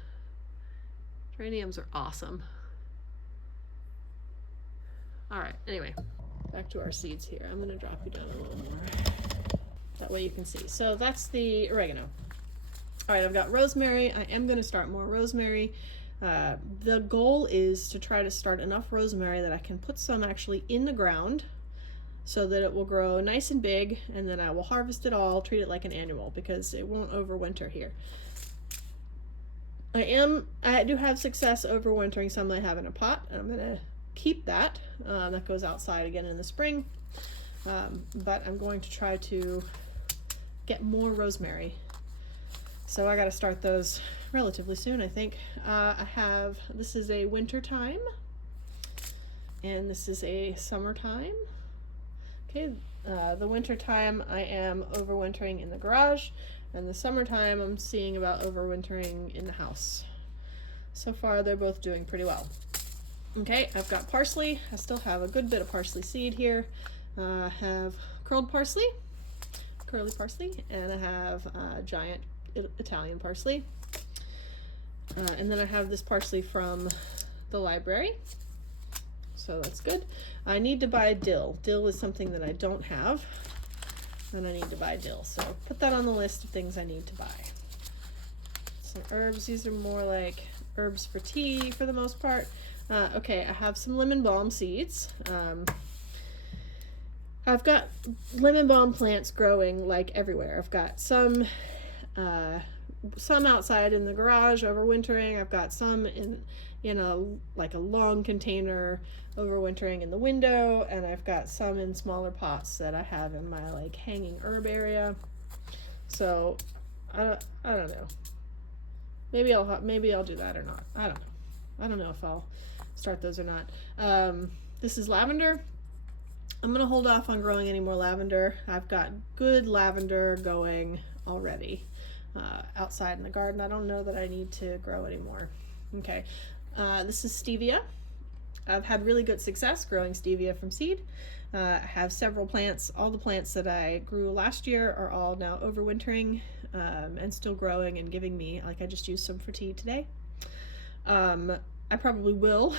Geraniums are awesome. All right, anyway. Back to our seeds here. I'm going to drop you down a little more. That way you can see. So that's the oregano. All right, I've got rosemary. I am going to start more rosemary. The goal is to try to start enough rosemary that I can put some actually in the ground so that it will grow nice and big, and then I will harvest it all, treat it like an annual because it won't overwinter here. I do have success overwintering some that I have in a pot, and I'm going to keep that. That goes outside again in the spring, but I'm going to try to get more rosemary. So I got to start those relatively soon, I think. This is a winter time, and this is a summertime. Okay, the winter time I am overwintering in the garage, and the summertime I'm seeing about overwintering in the house. So far they're both doing pretty well. Okay, I've got parsley. I still have a good bit of parsley seed here. I have curly parsley, and I have giant Italian parsley. And then I have this parsley from the library. So that's good. I need to buy dill. Dill is something that I don't have, and I need to buy dill. So put that on the list of things I need to buy. Some herbs. These are more like herbs for tea for the most part. Okay, I have some lemon balm seeds. I've got lemon balm plants growing like everywhere. I've got some outside in the garage overwintering. I've got some in a long container overwintering in the window, and I've got some in smaller pots that I have in my like hanging herb area. So I don't know. Maybe I'll do that or not. I don't know. I don't know if I'll start those or not. This is lavender. I'm gonna hold off on growing any more lavender. I've got good lavender going already outside in the garden. I don't know that I need to grow anymore. Okay, this is stevia. I've had really good success growing stevia from seed. I have several plants. All the plants that I grew last year are all now overwintering and still growing and giving me, like I just used some for tea today. I probably will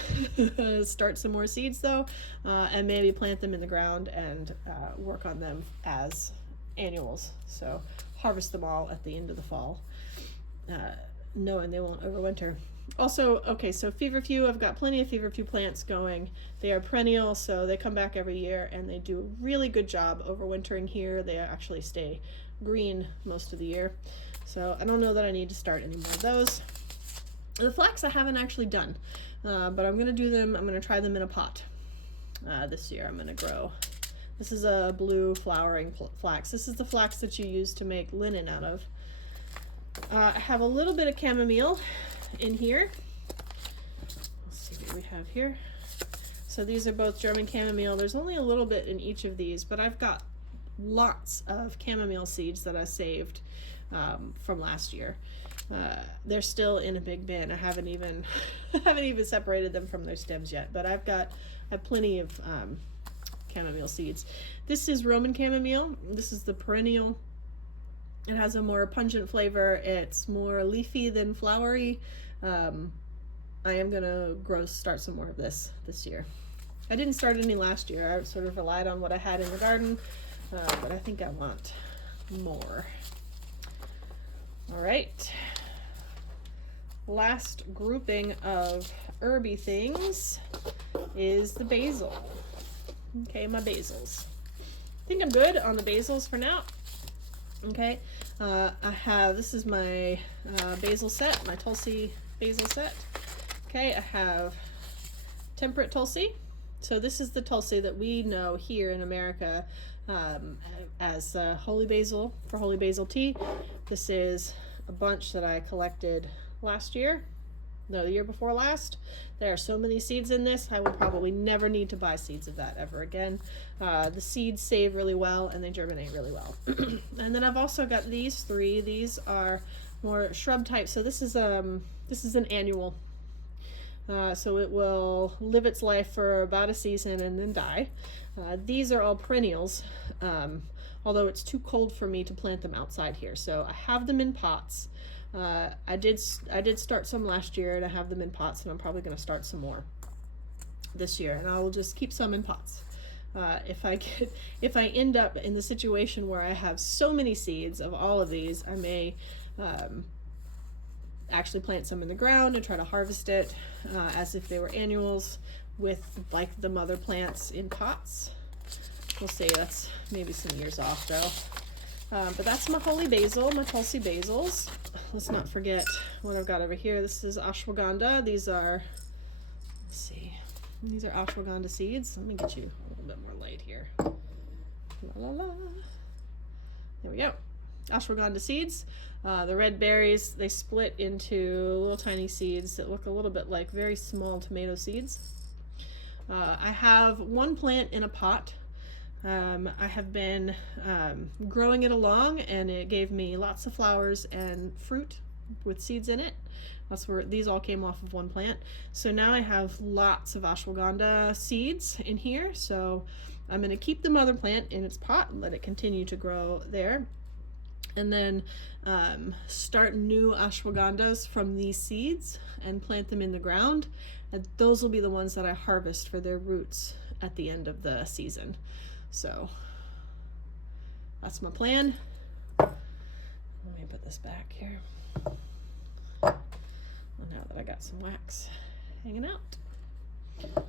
start some more seeds though, and maybe plant them in the ground and work on them as annuals. So harvest them all at the end of the fall. knowing they won't overwinter. Also, okay, so feverfew, I've got plenty of feverfew plants going. They are perennial, so they come back every year, and they do a really good job overwintering here. They actually stay green most of the year. So I don't know that I need to start any more of those. The flax I haven't actually done, but I'm going to do them. I'm going to try them in a pot this year. I'm going to grow. This is a blue flowering flax. This is the flax that you use to make linen out of. I have a little bit of chamomile in here. Let's see what we have here. So these are both German chamomile. There's only a little bit in each of these, but I've got lots of chamomile seeds that I saved from last year. They're still in a big bin. I haven't even separated them from their stems yet, but I have plenty of chamomile seeds. This is Roman chamomile. This is the perennial. It has a more pungent flavor. It's more leafy than flowery. I am gonna start some more of this year. I didn't start any last year. I sort of relied on what I had in the garden, but I think I want more. All right. Last grouping of herby things is the basil. Okay, my basils. I think I'm good on the basils for now. Okay, this is my basil set, my Tulsi basil set. Okay, I have temperate Tulsi. So this is the Tulsi that we know here in America as holy basil, for holy basil tea. This is a bunch that I collected last year. No, the year before last. There are so many seeds in this, I will probably never need to buy seeds of that ever again. The seeds save really well and they germinate really well. And then I've also got these three. These are more shrub type. So this is an annual. So it will live its life for about a season and then die. These are all perennials, although it's too cold for me to plant them outside here. So I have them in pots. I did start some last year and I have them in pots, and I'm probably going to start some more this year, and I will just keep some in pots. If I end up in the situation where I have so many seeds of all of these, I may actually plant some in the ground and try to harvest it as if they were annuals with like the mother plants in pots. We'll see. That's maybe some years off though. But that's my holy basil, my Tulsi basils. Let's not forget what I've got over here. This is ashwagandha. These are, let's see, these are ashwagandha seeds. Let me get you a little bit more light here. La la la. There we go. Ashwagandha seeds. The red berries, they split into little tiny seeds that look a little bit like very small tomato seeds. I have one plant in a pot. I have been growing it along, and it gave me lots of flowers and fruit with seeds in it. That's where these all came off of one plant. So now I have lots of ashwagandha seeds in here. So I'm going to keep the mother plant in its pot and let it continue to grow there. And then start new ashwagandhas from these seeds and plant them in the ground. And those will be the ones that I harvest for their roots at the end of the season. So that's my plan. Let me put this back here. Well, now that I got some wax hanging out. Let's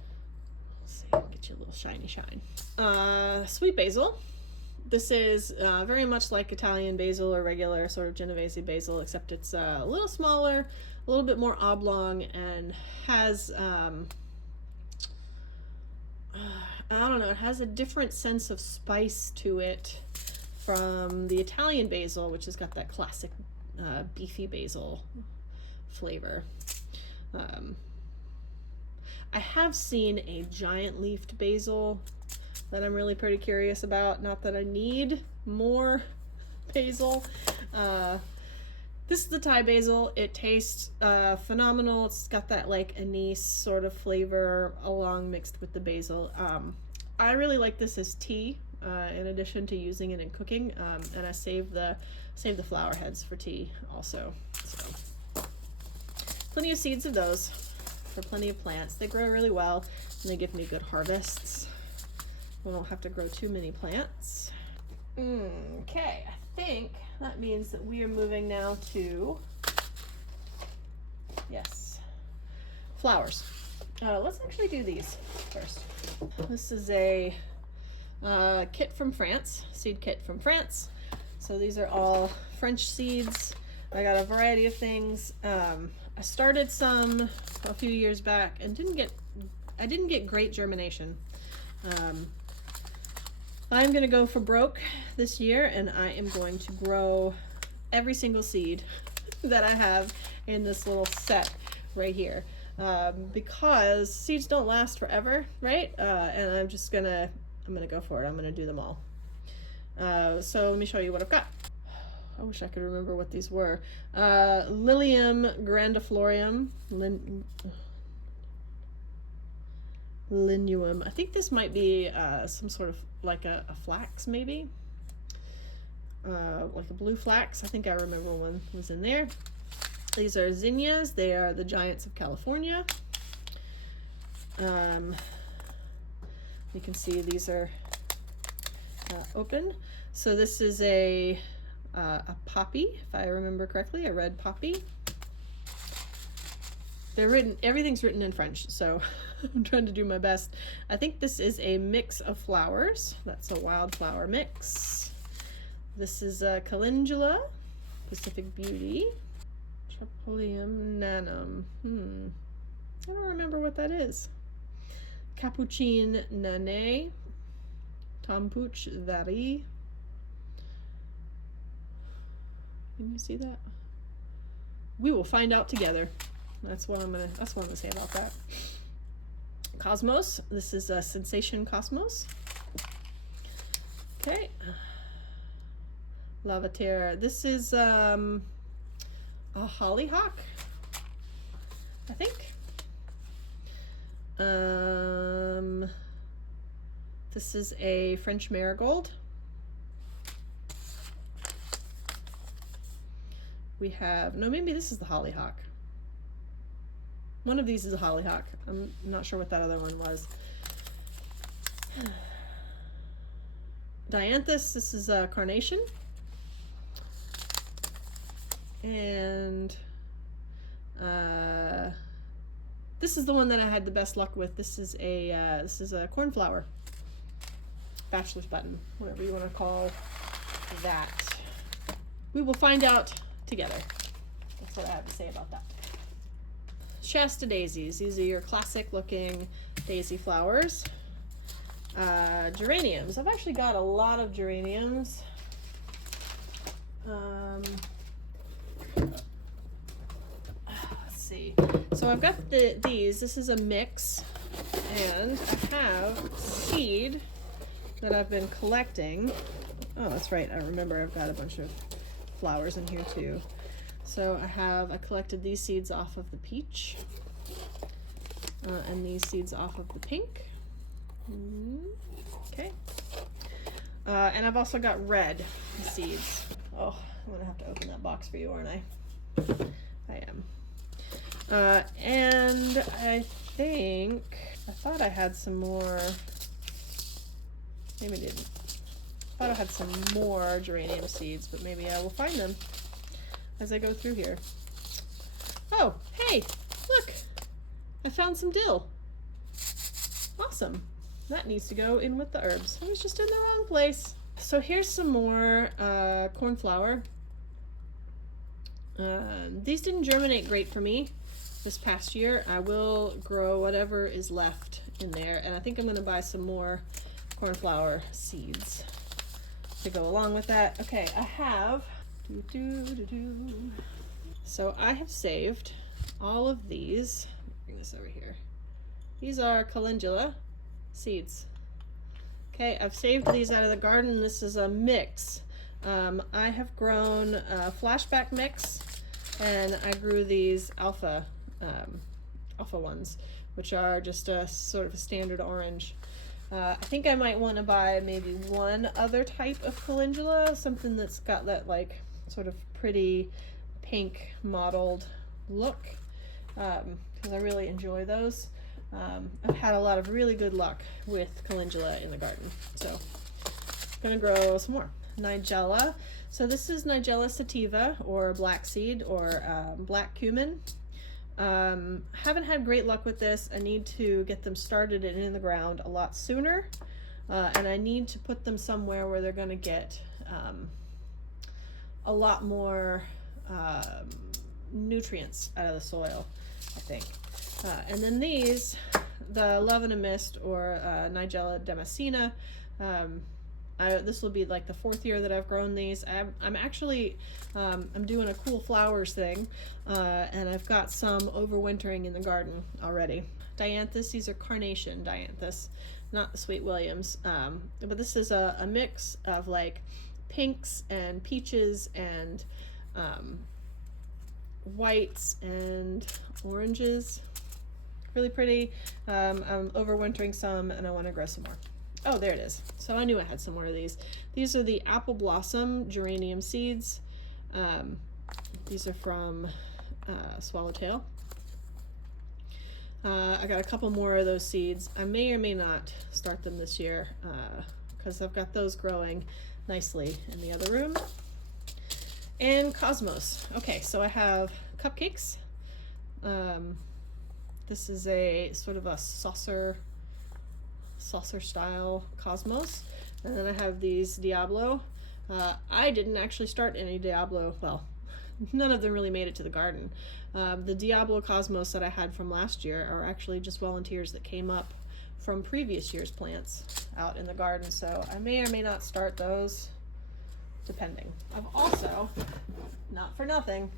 see, get you a little shiny shine. Sweet basil. This is very much like Italian basil or regular sort of Genovese basil, except it's a little smaller, a little bit more oblong, and has I don't know, it has a different sense of spice to it from the Italian basil, which has got that classic beefy basil flavor. I have seen a giant leafed basil that I'm really pretty curious about. Not that I need more basil. This is the Thai basil. It tastes phenomenal. It's got that like anise sort of flavor along mixed with the basil. I really like this as tea in addition to using it in cooking, and I save the flower heads for tea also. So plenty of seeds of those for plenty of plants. They grow really well and they give me good harvests. We don't have to grow too many plants. Okay, I think that means that we are moving now to Yes. Flowers. Let's actually do these first. This is a kit from France, seed kit from France. So these are all French seeds. I got a variety of things. I started some a few years back and I didn't get great germination. I'm gonna go for broke this year, and I am going to grow every single seed that I have in this little set right here, because seeds don't last forever, right? And I'm gonna go for it. I'm gonna do them all. So let me show you what I've got. I wish I could remember what these were. Lilium grandiflorium, linuum. I think this might be some sort of like a flax, maybe. Like a blue flax. I think I remember one was in there. These are zinnias. They are the giants of California. You can see these are open. So this is a poppy, if I remember correctly, a red poppy. They're written, everything's written in French, so I'm trying to do my best. I think this is a mix of flowers. That's a wildflower mix. This is a calendula, Pacific Beauty, Tropolium nanum. I don't remember what that is. Capucine nane, Tompouche vari. Can you see that? We will find out together. That's what I'm gonna say about that. Cosmos. This is a Sensation Cosmos. Okay. Lavater. This is a hollyhock, I think. This is a French marigold. We have, no, maybe this is the hollyhock. One of these is a hollyhock. I'm not sure what that other one was. Dianthus, this is a carnation. And this is the one that I had the best luck with. This is a cornflower. Bachelor's button, whatever you want to call that. We will find out together. That's what I have to say about that. Shasta daisies. These are your classic looking daisy flowers. Geraniums. I've actually got a lot of geraniums. Let's see. So I've got these. This is a mix, and I have seed that I've been collecting. Oh, that's right. I remember I've got a bunch of flowers in here too. So I collected these seeds off of the peach, and these seeds off of the pink. Okay. And I've also got red seeds. Oh, I'm gonna have to open that box for you, aren't I? I am. And I thought I had some more, maybe I didn't. I thought I had some more geranium seeds, but maybe I will find them as I go through here. Oh, hey, look, I found some dill. Awesome. That needs to go in with the herbs. I was just in the wrong place. So here's some more cornflower. These didn't germinate great for me this past year. I will grow whatever is left in there, and I think I'm going to buy some more cornflower seeds to go along with that. Okay, I have so I have saved all of these. Bring this over here. These are calendula seeds. Okay, I've saved these out of the garden. This is a mix. I have grown a flashback mix, and I grew these alpha ones, which are just a sort of a standard orange. I think I might want to buy maybe one other type of calendula, something that's got that like sort of pretty pink mottled look, because I really enjoy those. I've had a lot of really good luck with calendula in the garden, so I'm gonna grow some more. Nigella. So this is Nigella sativa, or black seed, or black cumin. Haven't had great luck with this. I need to get them started and in the ground a lot sooner. And I need to put them somewhere where they're going to get a lot more nutrients out of the soil, I think. And then these, the Love in a Mist or Nigella Damascena, this will be like the 4th year that I've grown these. I'm actually I'm doing a cool flowers thing, and I've got some overwintering in the garden already. Dianthus, these are carnation dianthus, not the Sweet Williams, but this is a mix of like pinks and peaches and whites and oranges. Really pretty. I'm overwintering some and I want to grow some more. Oh, there it is. So I knew I had some more of these. These are the apple blossom geranium seeds. These are from Swallowtail. I got a couple more of those seeds. I may or may not start them this year because I've got those growing nicely in the other room. And Cosmos. Okay, so I have cupcakes. This is a sort of a saucer style Cosmos. And then I have these Diablo. I didn't actually start any Diablo. Well, none of them really made it to the garden. The Diablo Cosmos that I had from last year are actually just volunteers that came up from previous year's plants out in the garden. So I may or may not start those, depending. I've also, not for nothing,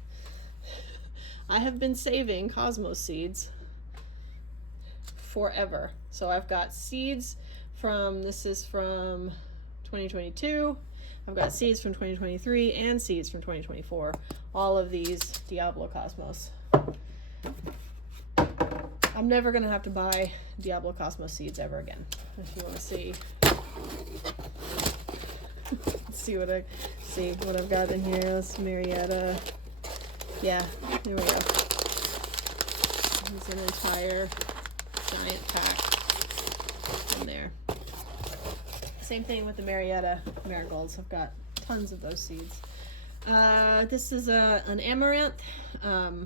I have been saving Cosmos seeds forever. So I've got seeds from, this is from 2022. I've got seeds from 2023 and seeds from 2024. All of these Diablo Cosmos. I'm never gonna have to buy Diablo Cosmos seeds ever again. If you want to see, see what I've got in here. This Marietta. Yeah, there we go. There's an entire giant pack in there. Same thing with the Marietta marigolds. I've got tons of those seeds. This is an amaranth. I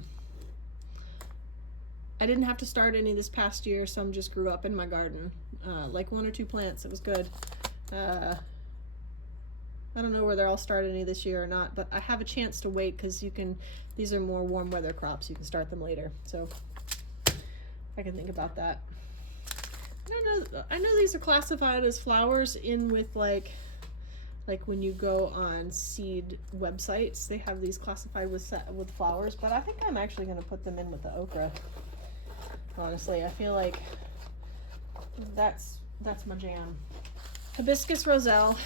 didn't have to start any this past year. Some just grew up in my garden. Like 1 or 2 plants. It was good. I don't know whether I'll start any this year or not, but I have a chance to wait because these are more warm weather crops. You can start them later. So I can think about that. I don't know. I know these are classified as flowers in with like when you go on seed websites, they have these classified with flowers, but I think I'm actually going to put them in with the okra. Honestly, I feel like that's my jam. Hibiscus roselle.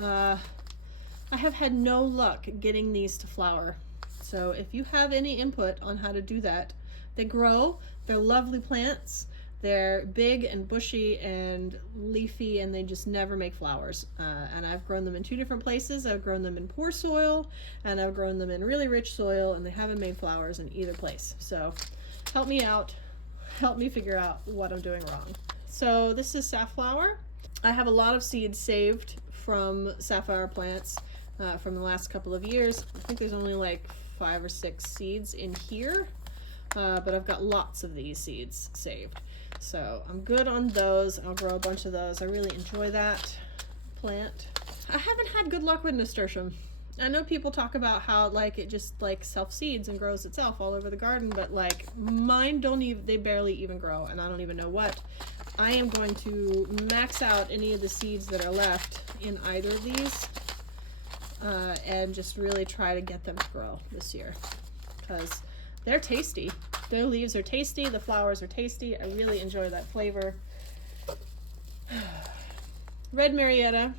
I have had no luck getting these to flower. So if you have any input on how to do that, they grow. They're lovely plants. They're big and bushy and leafy, and they just never make flowers. And I've grown them in 2 different places. I've grown them in poor soil, and I've grown them in really rich soil, and they haven't made flowers in either place. So help me out. Help me figure out what I'm doing wrong. So this is safflower. I have a lot of seeds saved from safflower plants from the last couple of years. I think there's only like 5 or 6 seeds in here, but I've got lots of these seeds saved. So I'm good on those. I'll grow a bunch of those. I really enjoy that plant. I haven't had good luck with nasturtium. I know people talk about how like it just like self-seeds and grows itself all over the garden, but like mine they barely even grow, and I don't even know what. I am going to max out any of the seeds that are left in either of these and just really try to get them to grow this year because they're tasty. Their leaves are tasty. The flowers are tasty. I really enjoy that flavor. Red Marietta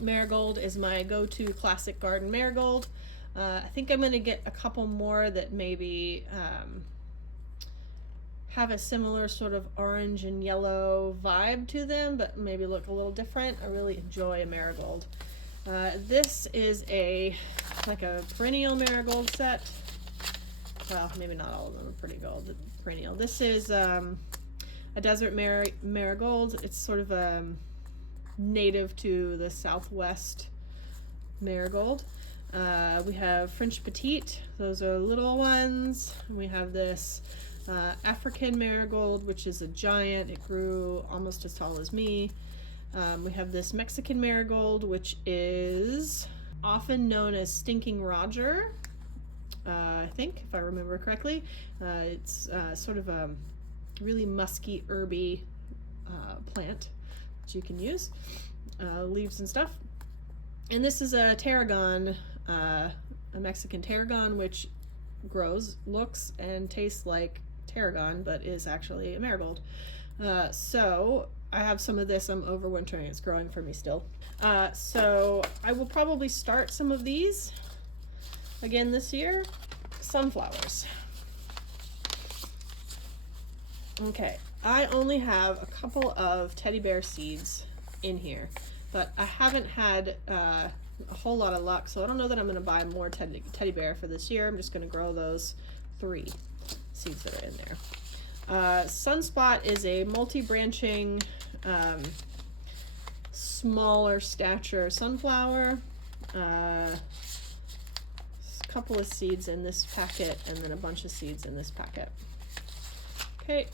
marigold is my go-to classic garden marigold. I think I'm going to get a couple more that maybe have a similar sort of orange and yellow vibe to them, but maybe look a little different. I really enjoy a marigold. This is like a perennial marigold set. Well, maybe not all of them are perennial. This is a desert marigold. It's sort of native to the Southwest marigold. We have French Petite, those are little ones. We have this African marigold, which is a giant. It grew almost as tall as me. We have this Mexican marigold, which is often known as Stinking Roger, I think, if I remember correctly. It's sort of a really musky, herby plant that you can use, leaves and stuff. And this is a tarragon, a Mexican tarragon, which grows, looks, and tastes like tarragon, but is actually a marigold. So I have some of this. I'm overwintering. It's growing for me still. So I will probably start some of these again this year. Sunflowers. Okay, I only have a couple of teddy bear seeds in here, but I haven't had a whole lot of luck, so I don't know that I'm going to buy more teddy bear for this year. I'm just going to grow those 3 seeds that are in there. Sunspot is a multi-branching, smaller stature sunflower. A couple of seeds in this packet, and then a bunch of seeds in this packet. Okay,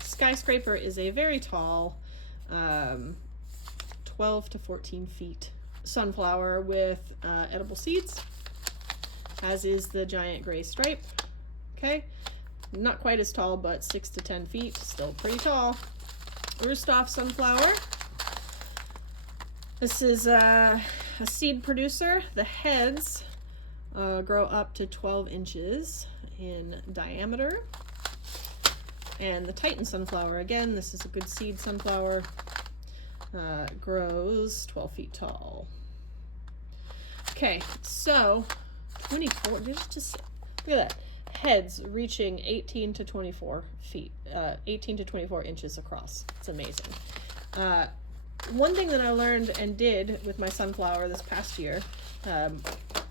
Skyscraper is a very tall, 12 to 14 feet sunflower with edible seeds, as is the giant gray stripe. Okay, not quite as tall, but 6 to 10 feet, still pretty tall. Roostoff sunflower. This is a seed producer. The heads grow up to 12 inches in diameter. And the Titan sunflower, again, this is a good seed sunflower, grows 12 feet tall. Okay, so 24, just look at that. Heads reaching 18 to 24 feet, 18 to 24 inches across. It's amazing. One thing that I learned and did with my sunflower this past year,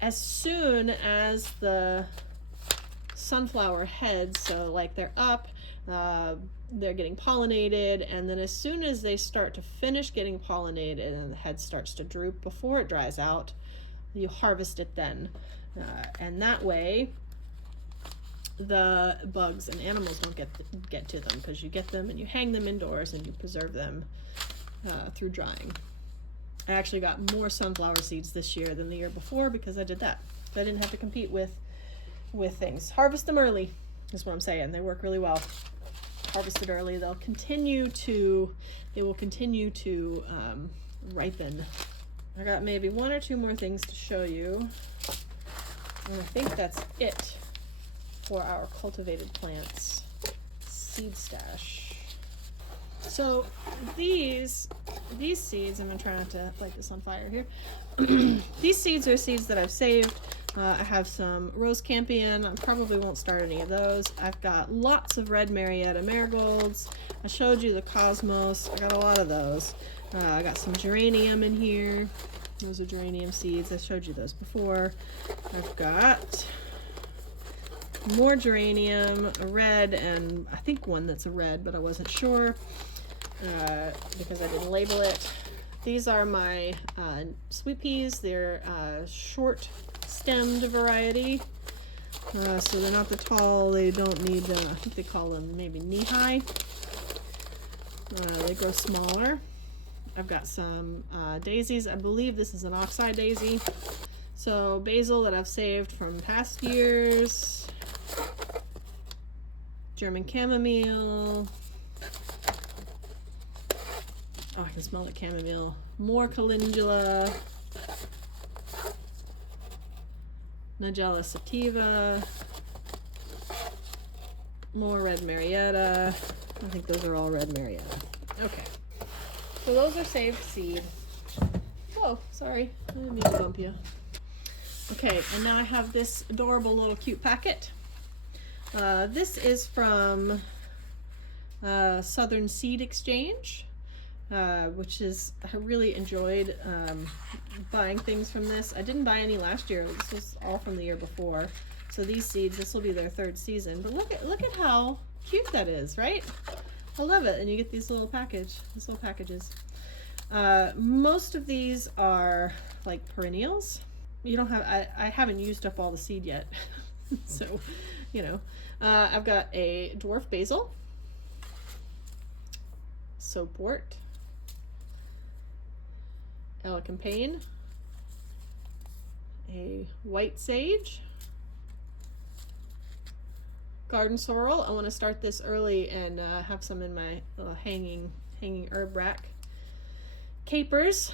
as soon as the sunflower heads, so like they're up, they're getting pollinated, and then as soon as they start to finish getting pollinated and the head starts to droop before it dries out, you harvest it then. And that way the bugs and animals don't get to them, because you get them and you hang them indoors and you preserve them through drying. I actually got more sunflower seeds this year than the year before because I did that. So I didn't have to compete with things. Harvest them early is what I'm saying. They work really well. Harvested early, they will continue to ripen. I got maybe 1 or 2 more things to show you, and I think that's it for our cultivated plants seed stash. So these seeds, I'm gonna try not to light this on fire here. These seeds are seeds that I've saved. I have some rose campion. I probably won't start any of those. I've got lots of red Marietta marigolds. I showed you the cosmos. I got a lot of those. I got some geranium in here. Those are geranium seeds. I showed you those before. I've got more geranium, a red, and I think one that's a red, but I wasn't sure because I didn't label it. These are my sweet peas. They're short stemmed variety, so they're not the tall. They don't need, I think they call them maybe knee-high. They grow smaller. I've got some daisies. I believe this is an oxeye daisy. So basil that I've saved from past years. German chamomile. Oh, I can smell the chamomile. More calendula. Nigella sativa. More red Marietta. I think those are all red Marietta. Okay. So those are saved seed. Oh, sorry. I didn't mean to bump you. Okay, and now I have this adorable little cute packet. This is from Southern Seed Exchange, which is, I really enjoyed buying things from this. I didn't buy any last year. This was all from the year before. So these seeds, this will be their 3rd season. But look at how cute that is, right? I love it. And you get these little packages. Most of these are like perennials. you don't have, I haven't used up all the seed yet. So, you know, I've got a dwarf basil, soapwort, elecampane, a white sage, garden sorrel. I want to start this early and have some in my little hanging herb rack. Capers.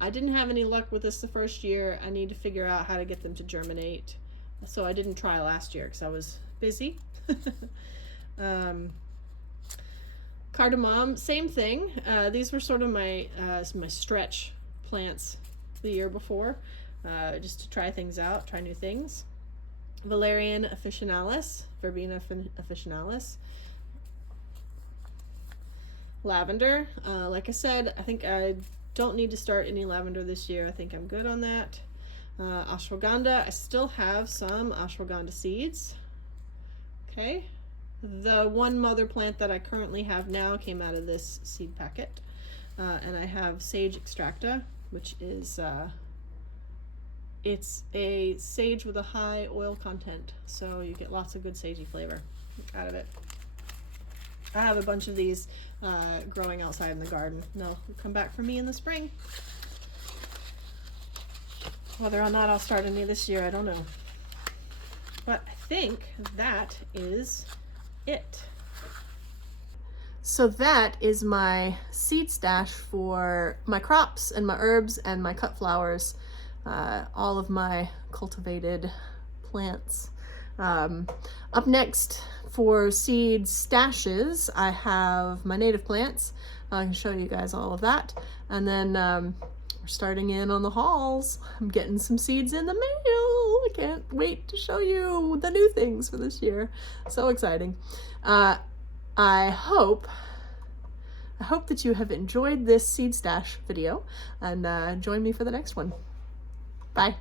I didn't have any luck with this the first year. I need to figure out how to get them to germinate. So I didn't try last year because I was busy. Cardamom, same thing. These were sort of my stretch plants the year before, just to try things out, try new things. Valerian officinalis, Verbena officinalis. Lavender, like I said, I think I don't need to start any lavender this year. I think I'm good on that. Ashwagandha, I still have some ashwagandha seeds. Okay. The one mother plant that I currently have now came out of this seed packet. And I have sage extracta, which is, it's a sage with a high oil content. So you get lots of good sagey flavor out of it. I have a bunch of these growing outside in the garden. They'll come back for me in the spring. Whether or not I'll start any this year, I don't know. But I think that is it. So that is my seed stash for my crops and my herbs and my cut flowers, all of my cultivated plants. Up next for seed stashes, I have my native plants. I can show you guys all of that. And then we're starting in on the hauls. I'm getting some seeds in the mail. I can't wait to show you the new things for this year. So exciting. I hope that you have enjoyed this seed stash video, and join me for the next one. Bye.